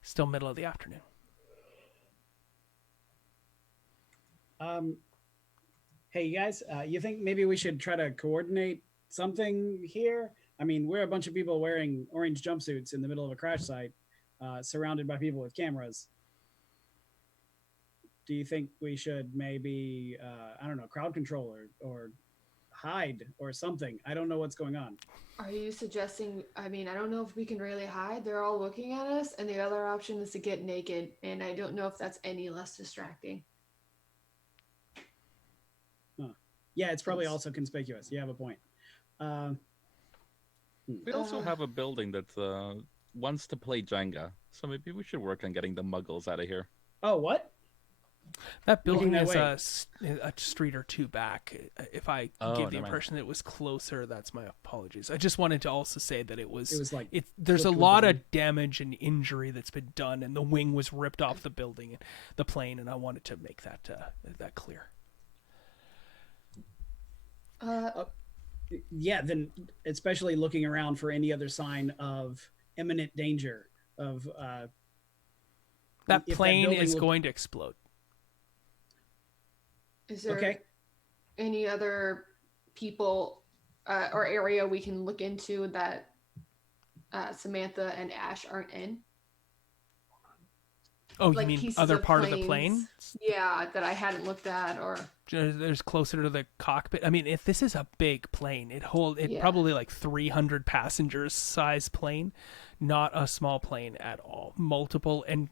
still middle of the afternoon. Hey, you guys, you think maybe we should try to coordinate something here? I mean, we're a bunch of people wearing orange jumpsuits in the middle of a crash site, surrounded by people with cameras. Do you think we should maybe, I don't know, crowd control or hide or something? I don't know what's going on. Are you suggesting? I mean, I don't know if we can really hide. They're all looking at us, and the other option is to get naked, and I don't know if that's any less distracting. Yeah, it's probably also conspicuous. You have a point. We also have a building that wants to play Jenga, so maybe we should work on getting the muggles out of here. Oh, what? That building Looking is that a street or two back. If I Oh, give the never mind. impression that it was closer, that's my apologies. I just wanted to also say that it was like there's a flipped to a lot building. of damage and injury that's been done, and the wing was ripped off the building, the plane, and I wanted to make that clear. Yeah, then especially looking around for any other sign of imminent danger of That if plane building is looked- going to explode. Is there Okay. any other people or area we can look into that Samantha and Ash aren't in? Oh, Like you mean pieces other of part of the plane? planes? Yeah, that I hadn't looked at, or there's closer to the cockpit. I mean, if this is a big plane, it Yeah. probably like 300 passengers size plane, not a small plane at all. Multiple and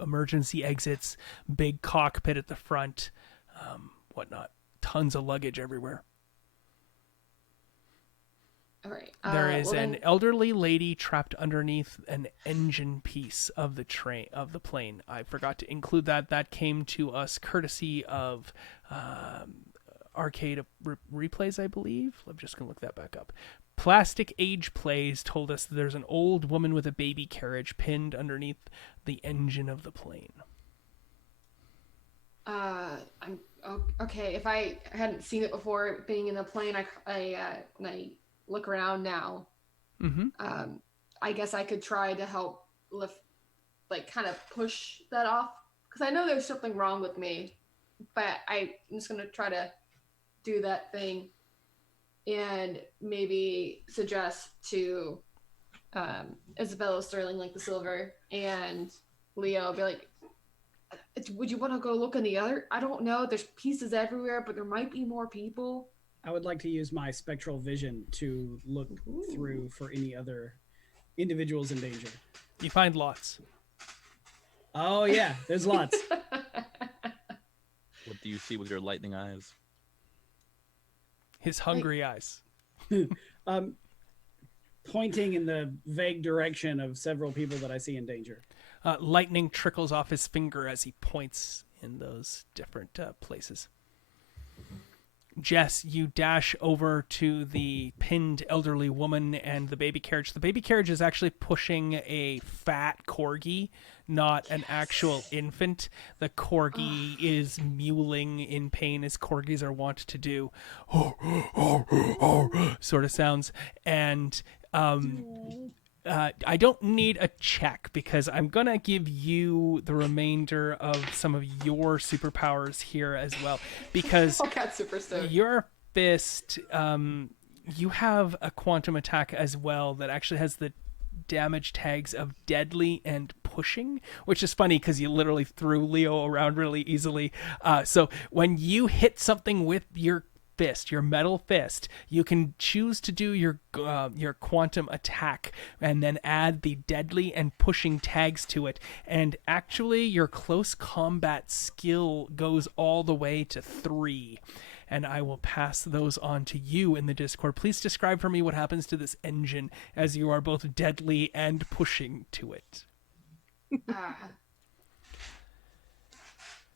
emergency exits, big cockpit at the front, whatnot. Tons of luggage everywhere. All right. There is well an then- elderly lady trapped underneath an engine piece of the plane. I forgot to include that. That came to us courtesy of Arcade Replays, I believe. I'm just gonna look that back up. Plastic Age Plays told us that there's an old woman with a baby carriage pinned underneath the engine of the plane. I'm okay. If I hadn't seen it before being in the plane, when I look around now, I guess I could try to help lift, like kind of push that off, because I know there's something wrong with me, but I'm just gonna try to do that thing and maybe suggest to Isabella Sterling, like the silver, and Leo, be like, would you want to go look in the other? I don't know. There's pieces everywhere, but there might be more people. I would like to use my spectral vision to look through for any other individuals in danger. You find lots. Oh yeah, there's lots. What do you see with your lightning eyes? His hungry eyes. Pointing in the vague direction of several people that I see in danger. Lightning trickles off his finger as he points in those different places. Jess, you dash over to the pinned elderly woman and the baby carriage. The baby carriage is actually pushing a fat corgi, not an actual infant. The corgi is mewling in pain, as corgis are wont to do. Sort of sounds. And I don't need a check, because I'm going to give you the remainder of some of your superpowers here as well. Because Oh God, super stoked. your fist, you have a quantum attack as well that actually has the damage tags of deadly and pushing, which is funny because you literally threw Leo around really easily. So when you hit something with your fist, your metal fist, you can choose to do your quantum attack and then add the deadly and pushing tags to it. And actually, your close combat skill goes all the way to 3. And I will pass those on to you in the Discord. Please describe for me what happens to this engine as you are both deadly and pushing to it.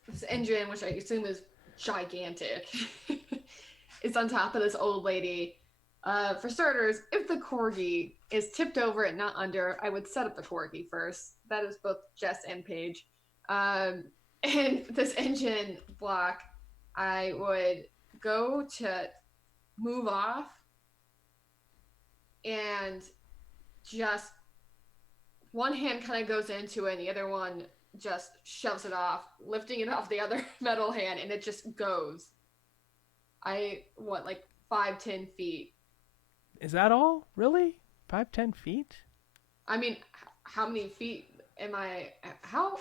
This engine, which I assume is gigantic, is on top of this old lady. For starters, if the corgi is tipped over and not under, I would set up the corgi first. That is both Jess and Paige. And this engine block, I would go to move off and just one hand kind of goes into it and the other one just shoves it off, lifting it off the other metal hand, and it just goes. Like 5-10 feet. Is that all? Really? 5-10 feet? I mean, how many feet am I? How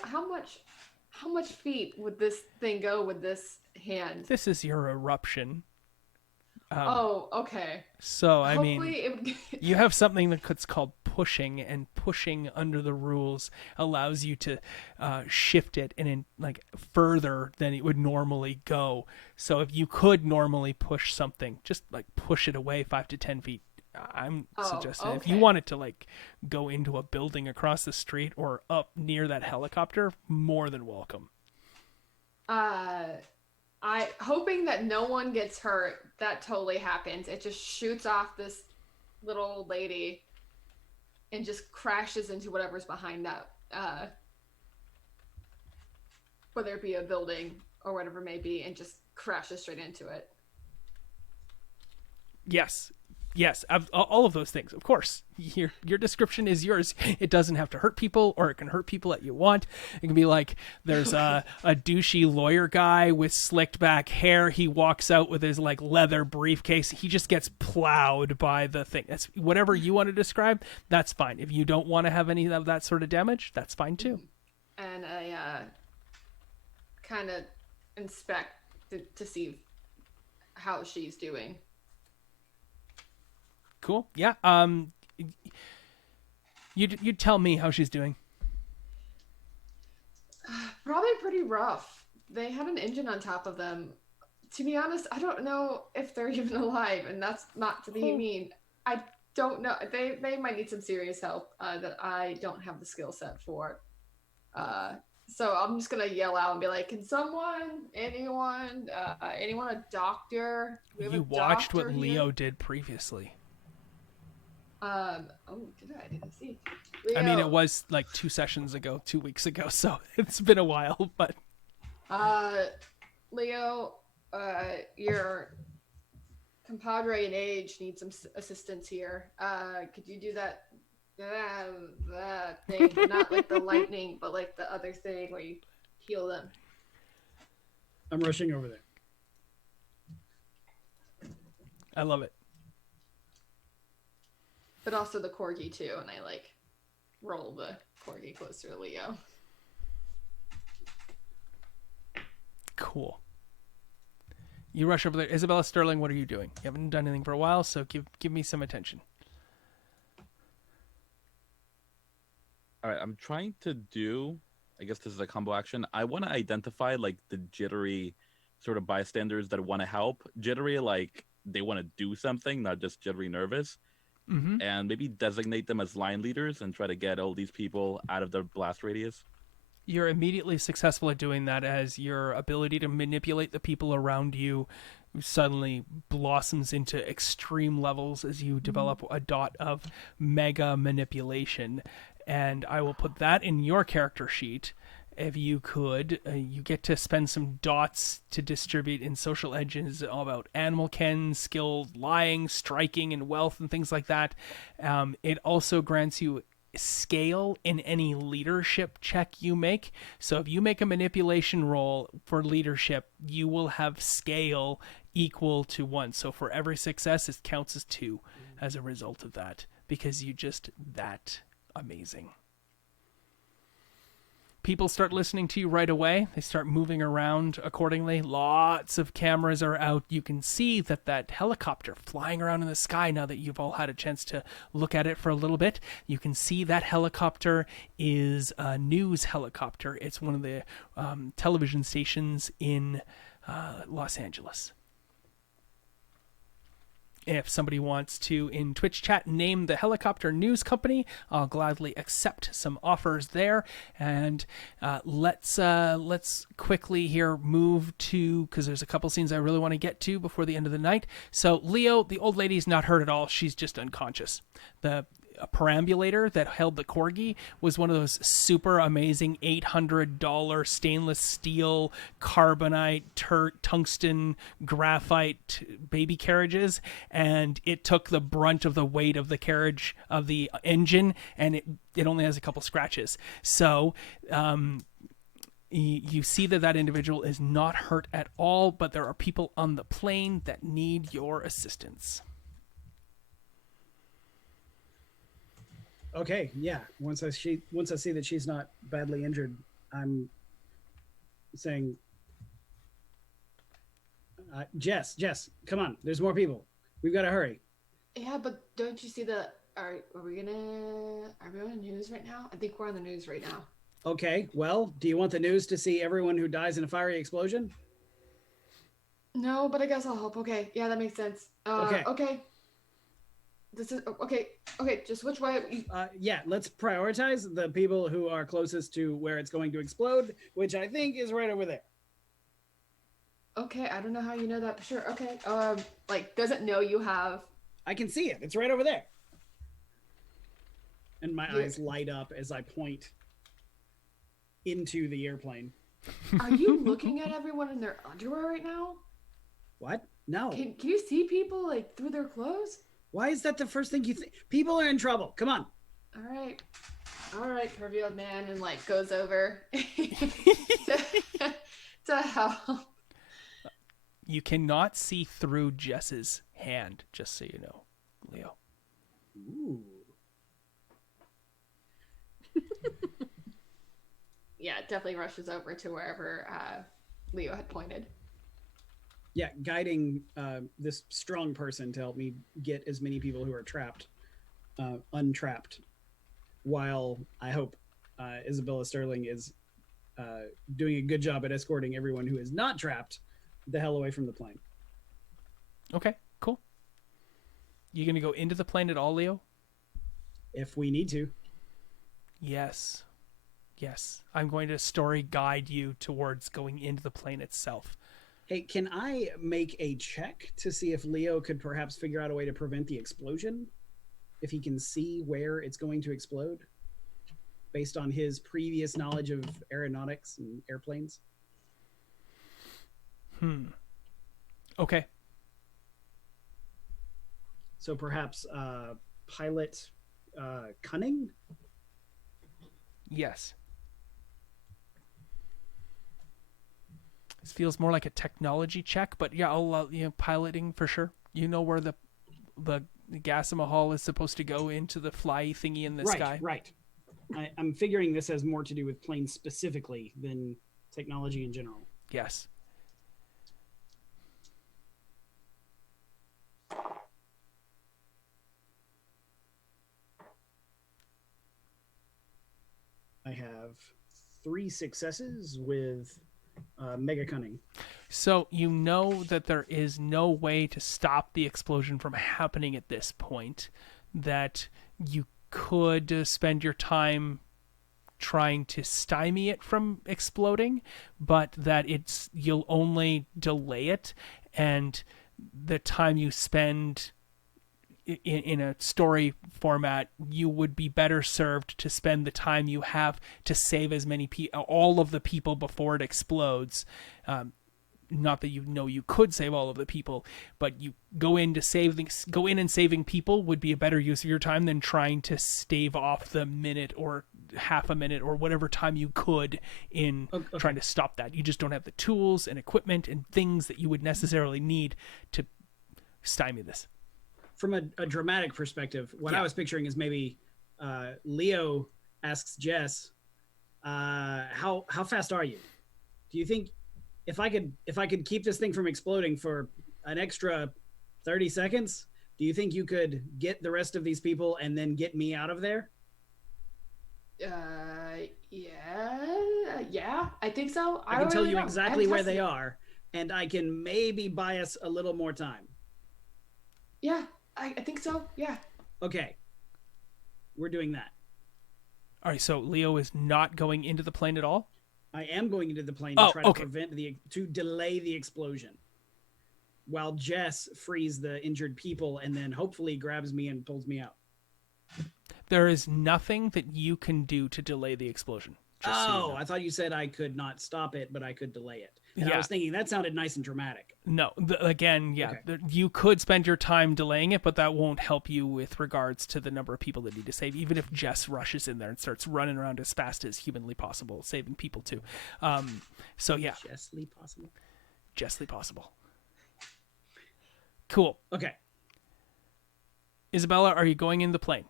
much feet would this thing go with this hand? This is your eruption. Oh, okay. So, I Hopefully mean, it would... you have something that's called pushing, and pushing under the rules allows you to shift it in like further than it would normally go. So if you could normally push something, just like push it away 5 to 10 feet. I'm suggesting if you okay. wanted to like go into a building across the street or up near that helicopter, more than welcome. I hoping that no one gets hurt. That totally happens. It just shoots off this little old lady and just crashes into whatever's behind that, whether it be a building or whatever it may be, and just crashes straight into it. Yes, all of those things, of course. Your description is yours. It doesn't have to hurt people, or it can hurt people that you want. It can be like there's a douchey lawyer guy with slicked back hair. He walks out with his like leather briefcase. He just gets plowed by the thing. That's whatever you want to describe. That's fine. If you don't want to have any of that sort of damage, that's fine too. And I kind of inspect to see how she's doing. Cool. Yeah. You tell me how she's doing. Probably pretty rough. They had an engine on top of them. To be honest, I don't know if they're even alive, and that's not to be mean. I don't know. They might need some serious help that I don't have the skill set for. So I'm just gonna yell out and be like, "Can anyone, a doctor? Do we have You a watched doctor what here?" Leo did previously. Oh, did I? I didn't see. Leo, I mean, it was like 2 weeks ago, so it's been a while, but Leo, your compadre in age needs some assistance here. Could you do that thing, but not like the lightning, but like the other thing where you heal them? I'm rushing over there. I love it. But also the corgi too, and I like roll the corgi closer to Leo. Cool. You rush over there. Isabella Sterling, what are you doing? You haven't done anything for a while, so give me some attention. All right, I'm trying to do, I guess this is a combo action. I want to identify like the jittery sort of bystanders that want to help. Jittery, like they want to do something, not just jittery nervous. Mm-hmm. And maybe designate them as line leaders and try to get all these people out of their blast radius. You're immediately successful at doing that as your ability to manipulate the people around you suddenly blossoms into extreme levels as you develop a dot of mega manipulation. And I will put that in your character sheet. If you could, you get to spend some dots to distribute in social edges all about animal ken, skill, lying, striking, and wealth, and things like that. It also grants you scale in any leadership check you make. So if you make a manipulation roll for leadership, you will have scale equal to 1. So for every success, it counts as 2 as a result of that, because you just that amazing. People start listening to you right away. They start moving around accordingly. Lots of cameras are out. You can see that helicopter flying around in the sky, now that you've all had a chance to look at it for a little bit. You can see that helicopter is a news helicopter. It's one of the television stations in Los Angeles. If somebody wants to, in Twitch chat, name the helicopter news company, I'll gladly accept some offers there. And let's quickly here move to, because there's a couple scenes I really want to get to before the end of the night. So Leo, the old lady's not hurt at all. She's just unconscious. The perambulator that held the corgi was one of those super amazing $800 stainless steel carbonite tungsten graphite baby carriages, and it took the brunt of the weight of the carriage of the engine, and it only has a couple scratches. So you see that individual is not hurt at all, but there are people on the plane that need your assistance. Okay, yeah. Once I see that she's not badly injured, I'm saying, Jess, come on. There's more people. We've got to hurry. Yeah, but don't you see are we on the news right now? I think we're on the news right now. Okay, well, do you want the news to see everyone who dies in a fiery explosion? No, but I guess I'll help. Okay, yeah, that makes sense. Okay. This is okay. Just which way? Yeah, let's prioritize the people who are closest to where it's going to explode, which I think is right over there. Okay, I don't know how you know that, but sure. Okay. Does it know you have? I can see it. It's right over there. And my eyes light up as I point into the airplane. Are you looking at everyone in their underwear right now? What? No. Can you see people like through their clothes? Why is that the first thing you think? People are in trouble. Come on. All right, pervy old man, and like goes over to help. You cannot see through Jess's hand, just so you know, Leo. Ooh. Yeah, it definitely rushes over to wherever Leo had pointed. Yeah, guiding this strong person to help me get as many people who are trapped untrapped, while I hope Isabella Sterling is doing a good job at escorting everyone who is not trapped the hell away from the plane. Okay, cool. You gonna go into the plane at all, Leo? If we need to. Yes. Yes. I'm going to story guide you towards going into the plane itself. Hey, can I make a check to see if Leo could perhaps figure out a way to prevent the explosion? If he can see where it's going to explode? Based on his previous knowledge of aeronautics and airplanes? Okay. So perhaps pilot cunning? Yes. This feels more like a technology check, but yeah, I'll piloting for sure. You know where the Gassima Hall is supposed to go into the fly thingy in the sky. Right. I'm figuring this has more to do with planes specifically than technology in general. Yes. I have 3 successes with mega cunning. So you know that there is no way to stop the explosion from happening at this point, that you could spend your time trying to stymie it from exploding, but that you'll only delay it, and the time you spend in a story format, you would be better served to spend the time you have to save as many all of the people before it explodes. Not that you could save all of the people, but you go in and saving people would be a better use of your time than trying to stave off the minute or half a minute or whatever time you could in trying to stop that. You just don't have the tools and equipment and things that you would necessarily need to stymie this. From a dramatic perspective, what I was picturing is maybe Leo asks Jess, how fast are you? Do you think if I could keep this thing from exploding for an extra 30 seconds, do you think you could get the rest of these people and then get me out of there? Yeah, I think so. I can tell you exactly where they are, and I can maybe buy us a little more time. Yeah, I think so. Yeah. Okay. We're doing that. All right, so Leo is not going into the plane at all? I am going into the plane to try to delay the explosion, while Jess frees the injured people and then hopefully grabs me and pulls me out. There is nothing that you can do to delay the explosion. I thought you said I could not stop it, but I could delay it. And I was thinking that sounded nice and dramatic. No, you could spend your time delaying it, but that won't help you with regards to the number of people that need to save, even if Jess rushes in there and starts running around as fast as humanly possible, saving people too. Jessly possible. Cool. Okay. Isabella, are you going in the plane?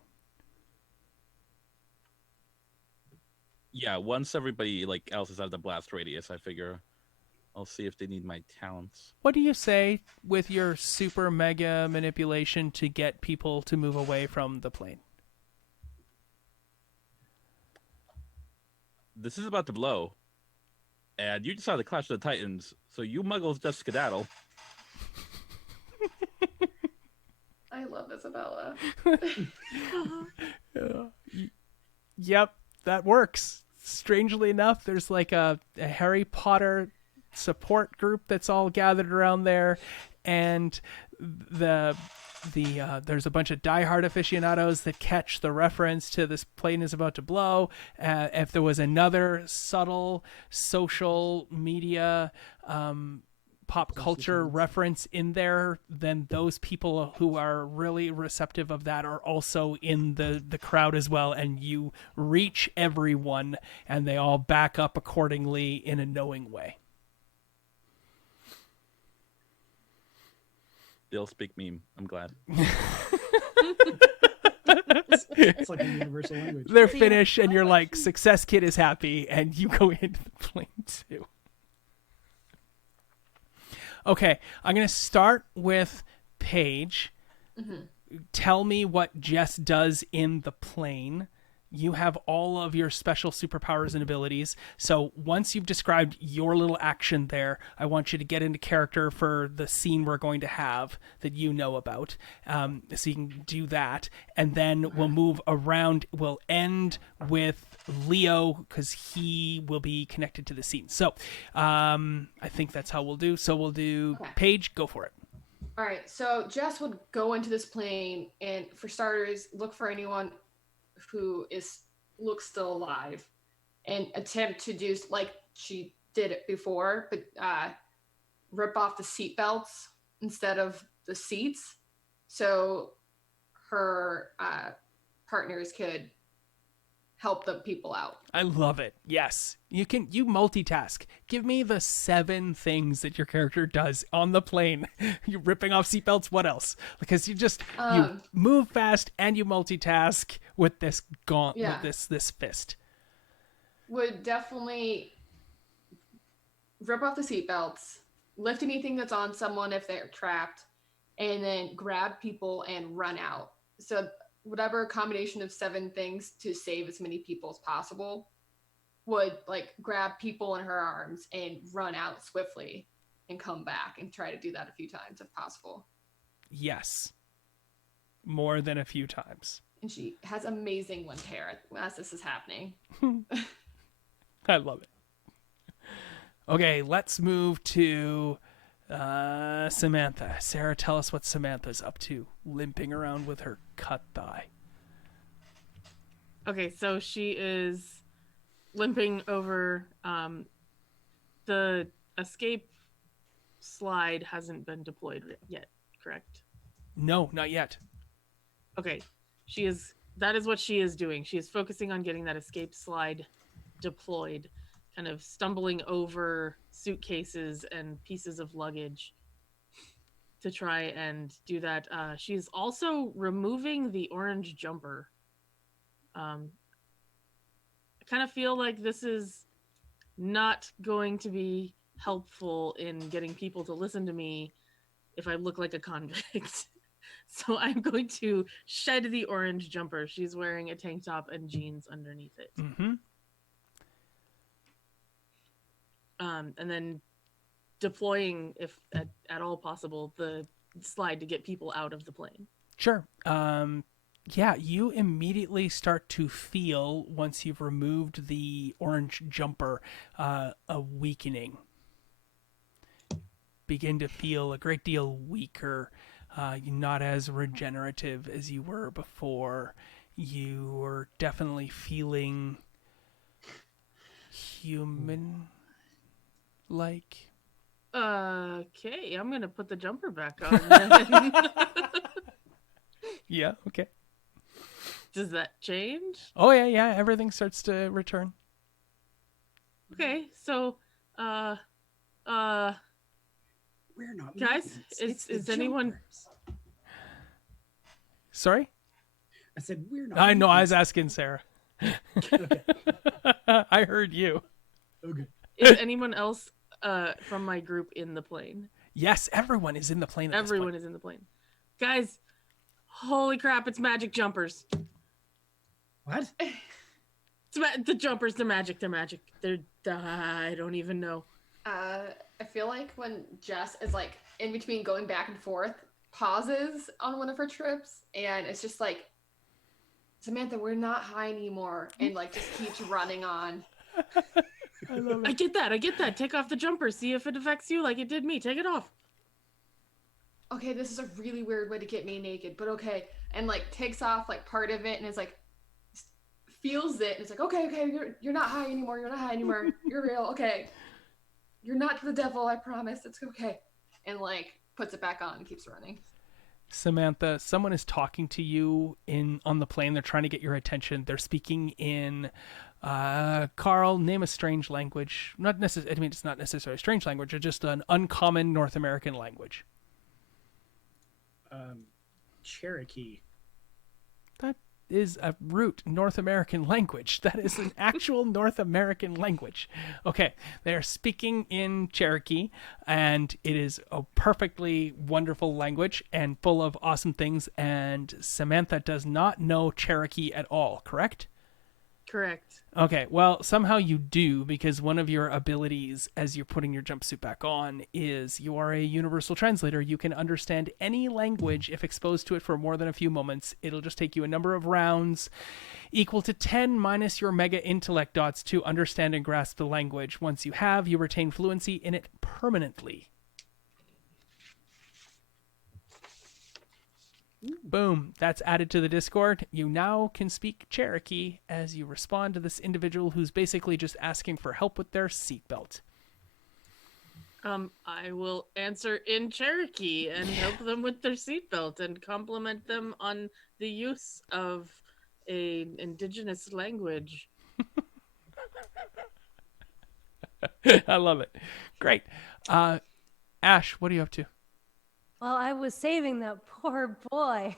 Yeah, once everybody else is out of the blast radius, I figure I'll see if they need my talents. What do you say with your super mega manipulation to get people to move away from the plane? This is about to blow, and you just saw the Clash of the Titans, so you muggles just skedaddle. I love Isabella. Yep, that works. Strangely enough, there's like a Harry Potter support group that's all gathered around there, and there's a bunch of diehard aficionados that catch the reference to this plane is about to blow. If there was another subtle social media pop culture reference in there, then those people who are really receptive of that are also in the crowd as well, and you reach everyone and they all back up accordingly in a knowing way. They'll speak meme. I'm glad. It's like a universal language. They're finished and you're like, Success Kid is happy, and you go into the plane too. Okay, I'm going to start with Paige. Tell me what Jess does in the plane. You have all of your special superpowers and abilities. So once you've described your little action there, I want you to get into character for the scene we're going to have that you know about. So you can do that. And then we'll move around. We'll end with Leo because he will be connected to the scene. So I think that's how we'll do. So we'll do Paige. Go for it. All right. So Jess would go into this plane and, for starters, look for anyone who looks still alive and attempt to do like she did it before, but rip off the seat belts instead of the seats so her partners could help the people out. I love it. Yes. You multitask. Give me the 7 things that your character does on the plane. You're ripping off seatbelts. What else? Because you move fast and you multitask with this with this fist. Would definitely rip off the seatbelts, lift anything that's on someone if they're trapped, and then grab people and run out. So whatever combination of 7 things to save as many people as possible would like grab people in her arms and run out swiftly and come back and try to do that a few times if possible. Yes. More than a few times. And she has amazing wind hair as this is happening. I love it. Okay, let's move to Samantha. Sarah, tell us what Samantha's up to, limping around with her cut thigh. Okay, so she is limping over. The escape slide hasn't been deployed yet, correct? No, not yet. Okay, that is what she is doing. She is focusing on getting that escape slide deployed, kind of stumbling over suitcases and pieces of luggage to try and do that. She's also removing the orange jumper. I kind of feel like this is not going to be helpful in getting people to listen to me if I look like a convict. So I'm going to shed the orange jumper. She's wearing a tank top and jeans underneath it. Mm-hmm. And then deploying, if at all possible, the slide to get people out of the plane. Sure. Yeah, you immediately start to feel, once you've removed the orange jumper, a weakening. Begin to feel a great deal weaker, not as regenerative as you were before. You were definitely feeling human-like. Okay, I'm going to put the jumper back on then. Yeah, okay. Does that change? Oh, yeah, everything starts to return. Okay, so, We're not guys, mutants. is anyone... Jumpers. Sorry? I said we're not I know, I was mutants. asking Sarah. Okay. I heard you. Okay. Is anyone else from my group in the plane? Yes, everyone is in the plane at this Everyone point. is in the plane. Guys, holy crap, it's magic jumpers. What? The jumpers, they're magic. They're, I don't even know. I feel like when Jess is like in between going back and forth, pauses on one of her trips, and it's just like, Samantha, we're not high anymore, and like just keeps running on. I love I it. get that. Take off the jumper. See if it affects you like it did me. Take it off. Okay, this is a really weird way to get me naked, but okay. And like takes off like part of it and is like feels it and it's like, okay, you're not high anymore. You're real. Okay. You're not the devil, I promise. It's okay. And like puts it back on and keeps running. Samantha, someone is talking to you on the plane. They're trying to get your attention. They're speaking in Carl, name a strange language. It's not necessarily a strange language, it's just an uncommon North American language. Cherokee. is a root North American language. That is an actual North American language. Okay, they are speaking in Cherokee, and it is a perfectly wonderful language and full of awesome things. And Samantha does not know Cherokee at all, correct? Correct. Okay, well, somehow you do, because one of your abilities as you're putting your jumpsuit back on is you are a universal translator. You can understand any language if exposed to it for more than a few moments. It'll just take you a number of rounds equal to 10 minus your mega intellect dots to understand and grasp the language. Once you have, you retain fluency in it permanently. Boom. That's added to the Discord. You now can speak Cherokee as you respond to this individual who's basically just asking for help with their seatbelt. I will answer in Cherokee and help them with their seatbelt and compliment them on the use of an indigenous language. I love it. Great. Ash, what are you up to? Well, I was saving that poor boy.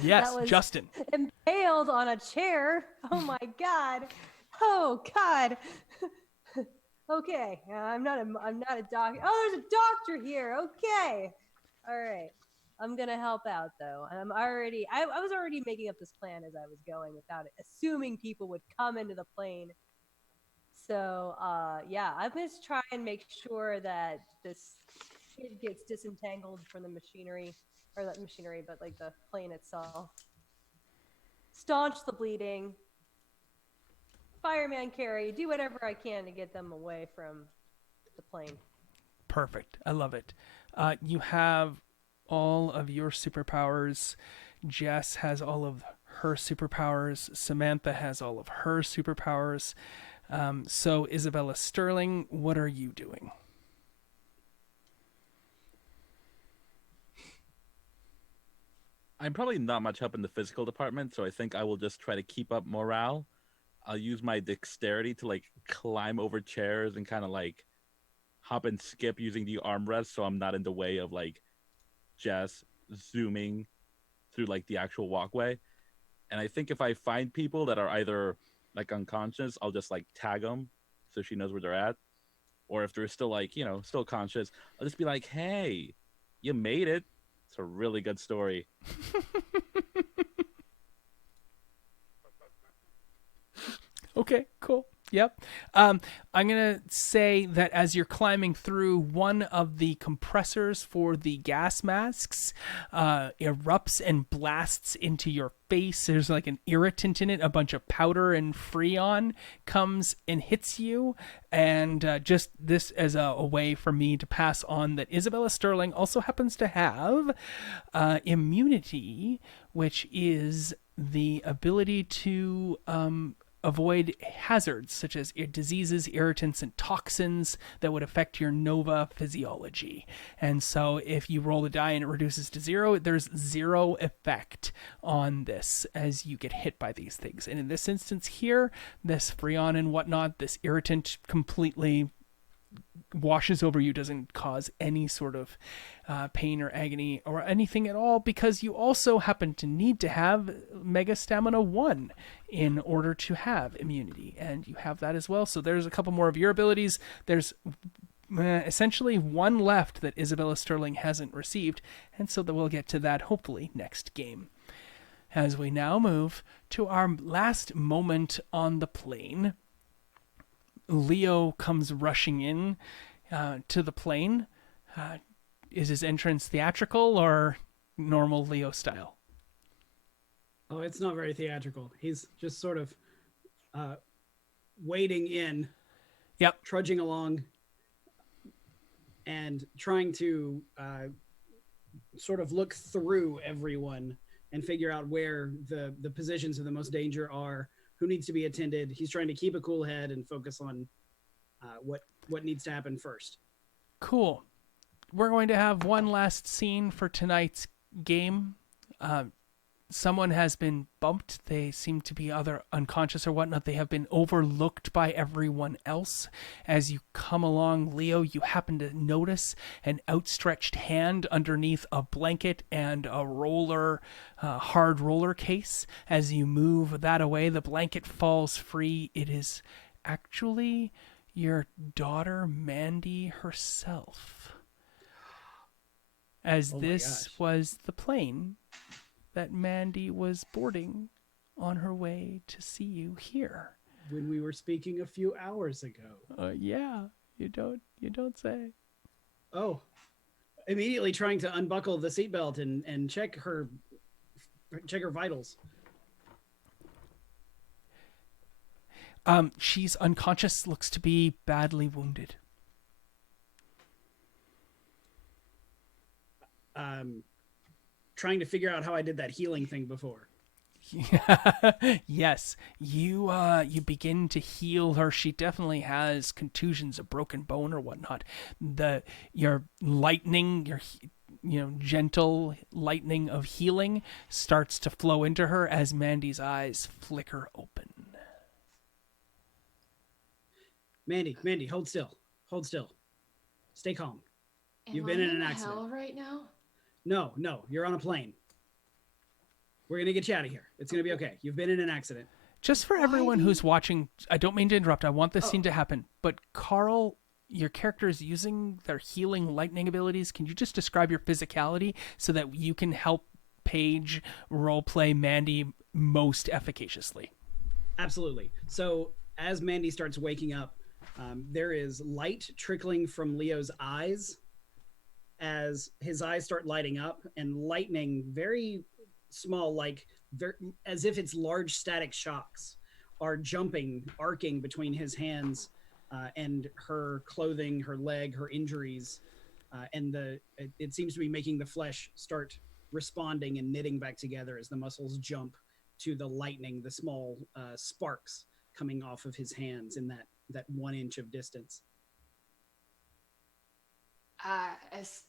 Yes, that was Justin. Impaled on a chair. Oh my god. Oh god. Okay, I'm not a doctor. Oh, there's a doctor here. Okay. All right. I'm gonna help out though. I was already making up this plan as I was going without it, assuming people would come into the plane. So yeah, I'm gonna try and make sure that this kid gets disentangled from the machinery, or not machinery, but like the plane itself. Staunch the bleeding. Fireman carry. Do whatever I can to get them away from the plane. Perfect. I love it. You have all of your superpowers. Jess has all of her superpowers. Samantha has all of her superpowers. So Isabella Sterling, what are you doing? I'm probably not much help in the physical department, so I think I will just try to keep up morale. I'll use my dexterity to like climb over chairs and kind of like hop and skip using the armrest, so I'm not in the way of like Jess zooming through like the actual walkway. And I think if I find people that are either like unconscious, I'll just like tag them so she knows where they're at. Or if they're still like, still conscious, I'll just be like, hey, you made it. It's a really good story. Okay, cool. Yep. I'm going to say that as you're climbing through, one of the compressors for the gas masks erupts and blasts into your face. There's like an irritant in it. A bunch of powder and freon comes and hits you. And just this as a way for me to pass on that Isabella Sterling also happens to have immunity, which is the ability to avoid hazards such as diseases, irritants, and toxins that would affect your nova physiology. And so if you roll the die and it reduces to 0, there's 0 effect on this as you get hit by these things. And in this instance here, this freon and whatnot, this irritant completely washes over you, doesn't cause any sort of pain or agony or anything at all, because you also happen to need to have Mega Stamina 1 in order to have immunity, and you have that as well. So there's a couple more of your abilities. There's essentially one left that Isabella Sterling hasn't received, and so that we'll get to that hopefully next game. As we now move to our last moment on the plane, Leo comes rushing in to the plane. Is his entrance theatrical or normal Leo style? Oh, it's not very theatrical. He's just sort of wading in, trudging along, and trying to sort of look through everyone and figure out where the positions of the most danger are, who needs to be attended. He's trying to keep a cool head and focus on what needs to happen first. Cool. We're going to have one last scene for tonight's game. someone has been bumped. They seem to be either unconscious or whatnot. They have been overlooked by everyone else. As you come along, Leo, you happen to notice an outstretched hand underneath a blanket and a hard roller case. As you move that away, the blanket falls free. It is actually your daughter, Mandy herself. As this was the plane that Mandy was boarding on her way to see you here. When we were speaking a few hours ago. Yeah, you don't say. Oh, immediately trying to unbuckle the seatbelt and check her vitals. She's unconscious, looks to be badly wounded. Trying to figure out how I did that healing thing before. Yes, you begin to heal her. She definitely has contusions, a broken bone or whatnot. Your gentle lightning of healing starts to flow into her as Mandy's eyes flicker open. Mandy, hold still. Stay calm. You've Am been I in an accident. hell right now? No, you're on a plane. We're going to get you out of here. It's going to be okay. You've been in an accident. Just for everyone who's watching, I don't mean to interrupt. I want this scene to happen. But Carl, your character is using their healing lightning abilities. Can you just describe your physicality so that you can help Paige roleplay Mandy most efficaciously? Absolutely. So as Mandy starts waking up, there is light trickling from Leo's eyes as his eyes start lighting up, and lightning, very small, as if it's large static shocks, are arcing between his hands and her clothing, her leg, her injuries, and it seems to be making the flesh start responding and knitting back together as the muscles jump to the lightning, the small sparks coming off of his hands in that 1 inch of distance. As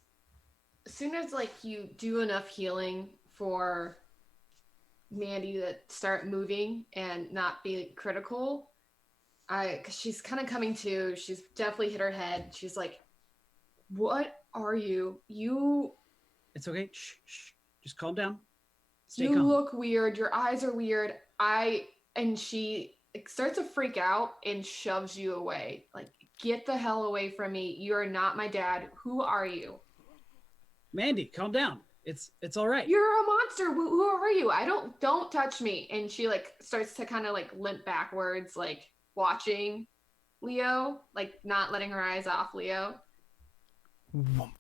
soon as you do enough healing for Mandy to start moving and not be critical, because she's kind of coming to, she's definitely hit her head. She's like, "What are you? It's okay. Shh. Just calm down. Stay You calm. look weird. Your eyes are weird." And she starts to freak out and shoves you away. Like, "Get the hell away from me. You are not my dad. Who are you?" Mandy, calm down. It's all right. "You're a monster. Who are you? Don't touch me." And she starts to kind of limp backwards, watching Leo, not letting her eyes off Leo. Whoomp.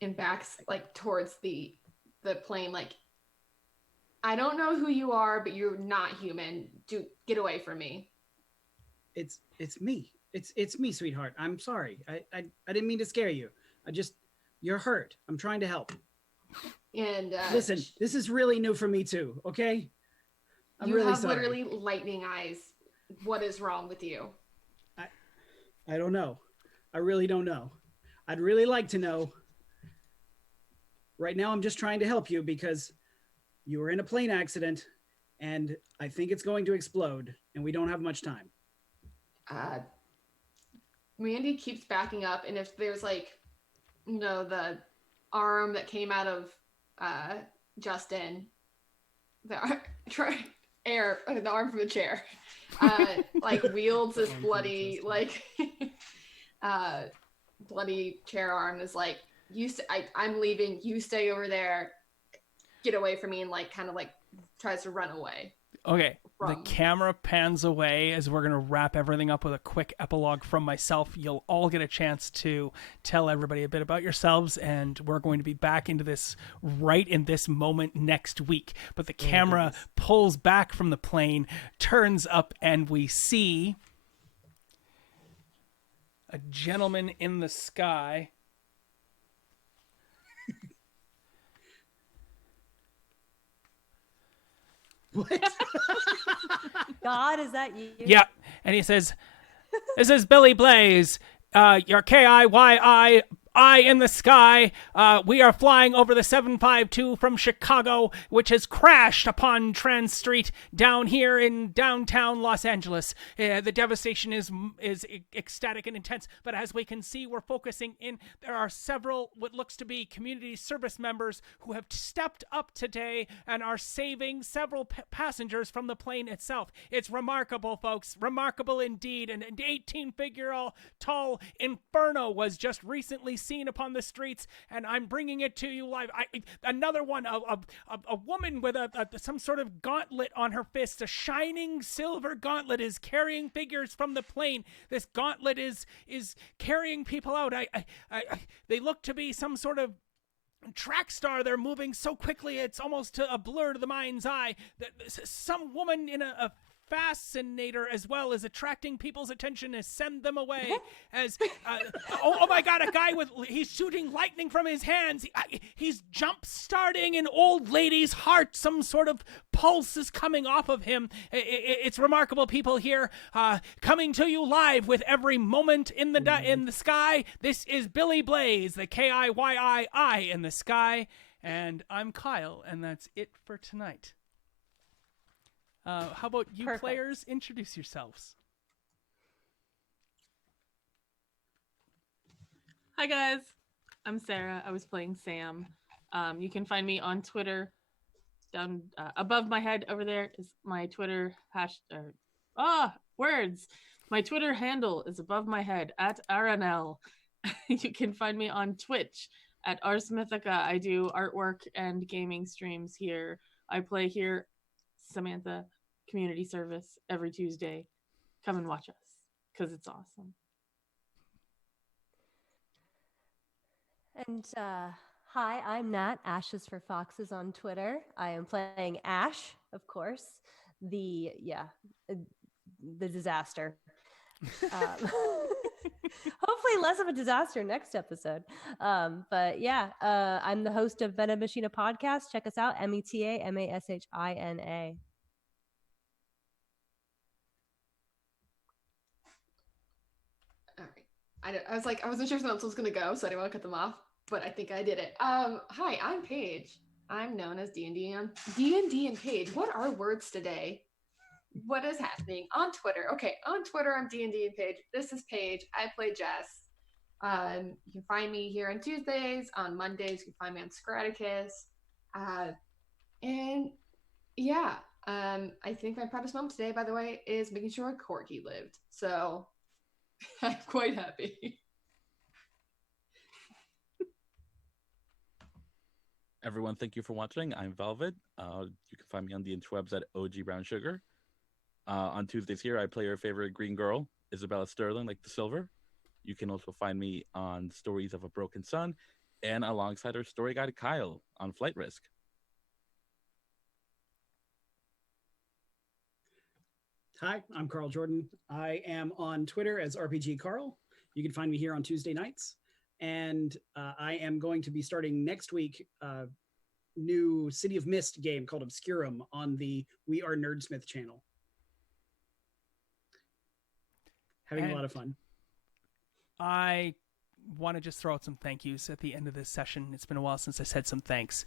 And backs towards the plane, "I don't know who you are, but you're not human. Get away from me." It's me. It's me, sweetheart. I'm sorry. I didn't mean to scare you. You're hurt. I'm trying to help. And listen, this is really new for me too. Okay. I'm really sorry. Literally lightning eyes. What is wrong with you? I don't know. I really don't know. I'd really like to know. Right now, I'm just trying to help you because you were in a plane accident and I think it's going to explode and we don't have much time. Mandy keeps backing up, and if there's the arm that came out of Justin, the arm from the chair, wields this bloody bloody chair arm, is I'm leaving, you stay over there, get away from me, and tries to run away. Okay, the camera pans away as we're going to wrap everything up with a quick epilogue from myself. You'll all get a chance to tell everybody a bit about yourselves, and we're going to be back into this right in this moment next week. But the camera pulls back from the plane, turns up, and we see a gentleman in the sky. What? God, is that you? Yeah, and he says, "This is Billy Blaze, your KIYI eye in the sky. We are flying over the 752 from Chicago, which has crashed upon Trans Street down here in downtown Los Angeles. The devastation is ecstatic and intense, but as we can see, we're focusing in. There are several what looks to be community service members who have stepped up today and are saving several passengers from the plane itself. It's remarkable, folks. Remarkable indeed. An 18-figure tall inferno was just recently seen upon the streets, and I'm bringing it to you live. Another one, a woman with some sort of gauntlet on her fist, a shining silver gauntlet, is carrying figures from the plane. This gauntlet is carrying people out. They look to be some sort of track star. They're moving so quickly it's almost a blur to the mind's eye. Some woman in a fascinator as well is attracting people's attention to send them away as oh my god, a guy he's shooting lightning from his hands. He's jump starting an old lady's heart. Some sort of pulse is coming off of him. It's remarkable, people here, coming to you live with every moment in the sky. This is Billy Blaze, the KIYI in the sky, and I'm Kyle, and that's it for tonight. How about you Perfect. Players? Introduce yourselves. Hi guys, I'm Sarah. I was playing Sam. You can find me on Twitter. Down above my head over there is my Twitter words. My Twitter handle is above my head at RNL. You can find me on Twitch at Ars Mythica. I do artwork and gaming streams here. I play here Samantha community service every Tuesday. Come and watch us because it's awesome. And hi, I'm Nat, Ashes for Foxes on Twitter. I am playing Ash, of course, the disaster. Hopefully less of a disaster next episode. But yeah, I'm the host of Meta Machina Podcast. Check us out, METAMASHINA. All right. I was like, I wasn't sure if someone else was going to go, so I didn't want to cut them off, but I think I did it. Hi, I'm Paige. I'm known as D&D and Paige. What are words today? What is happening on Twitter? Okay, on Twitter, I'm D&D and Paige. This is Paige. I play Jess. You can find me here on Tuesdays. On Mondays, you can find me on Scraticus. And yeah, I think my proudest moment today, by the way, is making sure Corky lived. So I'm quite happy. Everyone, thank you for watching. I'm Velvet. You can find me on the interwebs at OG Brown Sugar. On Tuesdays here, I play your favorite green girl, Isabella Sterling, like the silver. You can also find me on Stories of a Broken Sun and alongside our story guide, Kyle, on Flight Risk. Hi, I'm Carl Jordan. I am on Twitter as RPG Carl. You can find me here on Tuesday nights. And I am going to be starting next week a new City of Mist game called Obscurum on the We Are Nerdsmith channel. Having a lot of fun. I want to just throw out some thank yous at the end of this session. It's been a while since I said some thanks.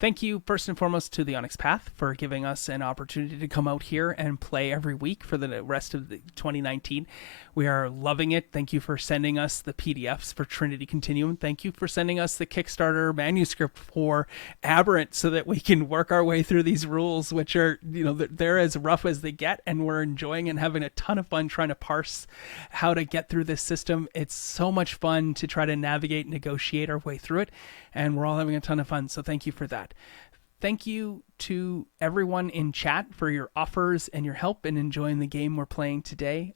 Thank you, first and foremost, to the Onyx Path for giving us an opportunity to come out here and play every week for the rest of 2019. We are loving it. Thank you for sending us the PDFs for Trinity Continuum. Thank you for sending us the Kickstarter manuscript for Aberrant so that we can work our way through these rules, which are, they're as rough as they get, and we're enjoying and having a ton of fun trying to parse how to get through this system. It's so much fun to try to navigate, negotiate our way through it, and we're all having a ton of fun. So thank you for that. Thank you to everyone in chat for your offers and your help in enjoying the game we're playing today.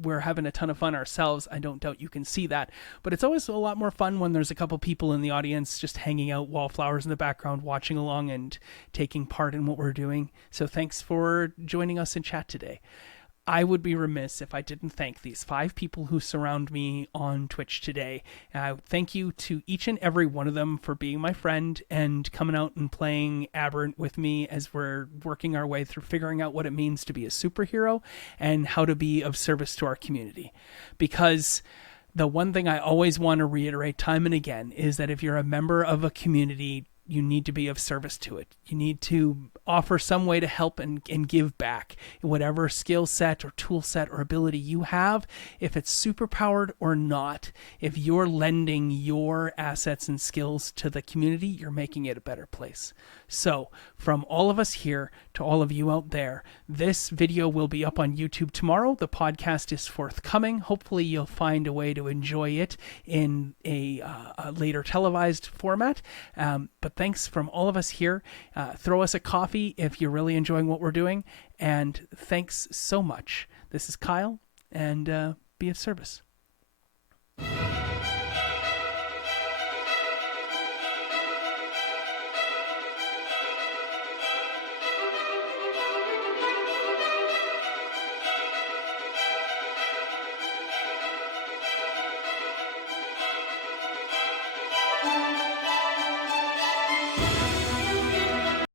We're having a ton of fun ourselves. I don't doubt you can see that. But it's always a lot more fun when there's a couple people in the audience just hanging out, wallflowers in the background, watching along and taking part in what we're doing. So thanks for joining us in chat today. I would be remiss if I didn't thank these 5 people who surround me on Twitch today. Thank you to each and every one of them for being my friend and coming out and playing Aberrant with me as we're working our way through figuring out what it means to be a superhero and how to be of service to our community. Because the one thing I always want to reiterate time and again is that if you're a member of a community, you need to be of service to it. You need to offer some way to help and give back. Whatever skill set or tool set or ability you have, if it's super powered or not, if you're lending your assets and skills to the community, you're making it a better place. So from all of us here to all of you out there, this video will be up on YouTube tomorrow. The podcast is forthcoming. Hopefully you'll find a way to enjoy it in a later televised format. But thanks from all of us here. Throw us a coffee if you're really enjoying what we're doing. And thanks so much. This is Kyle, and be of service.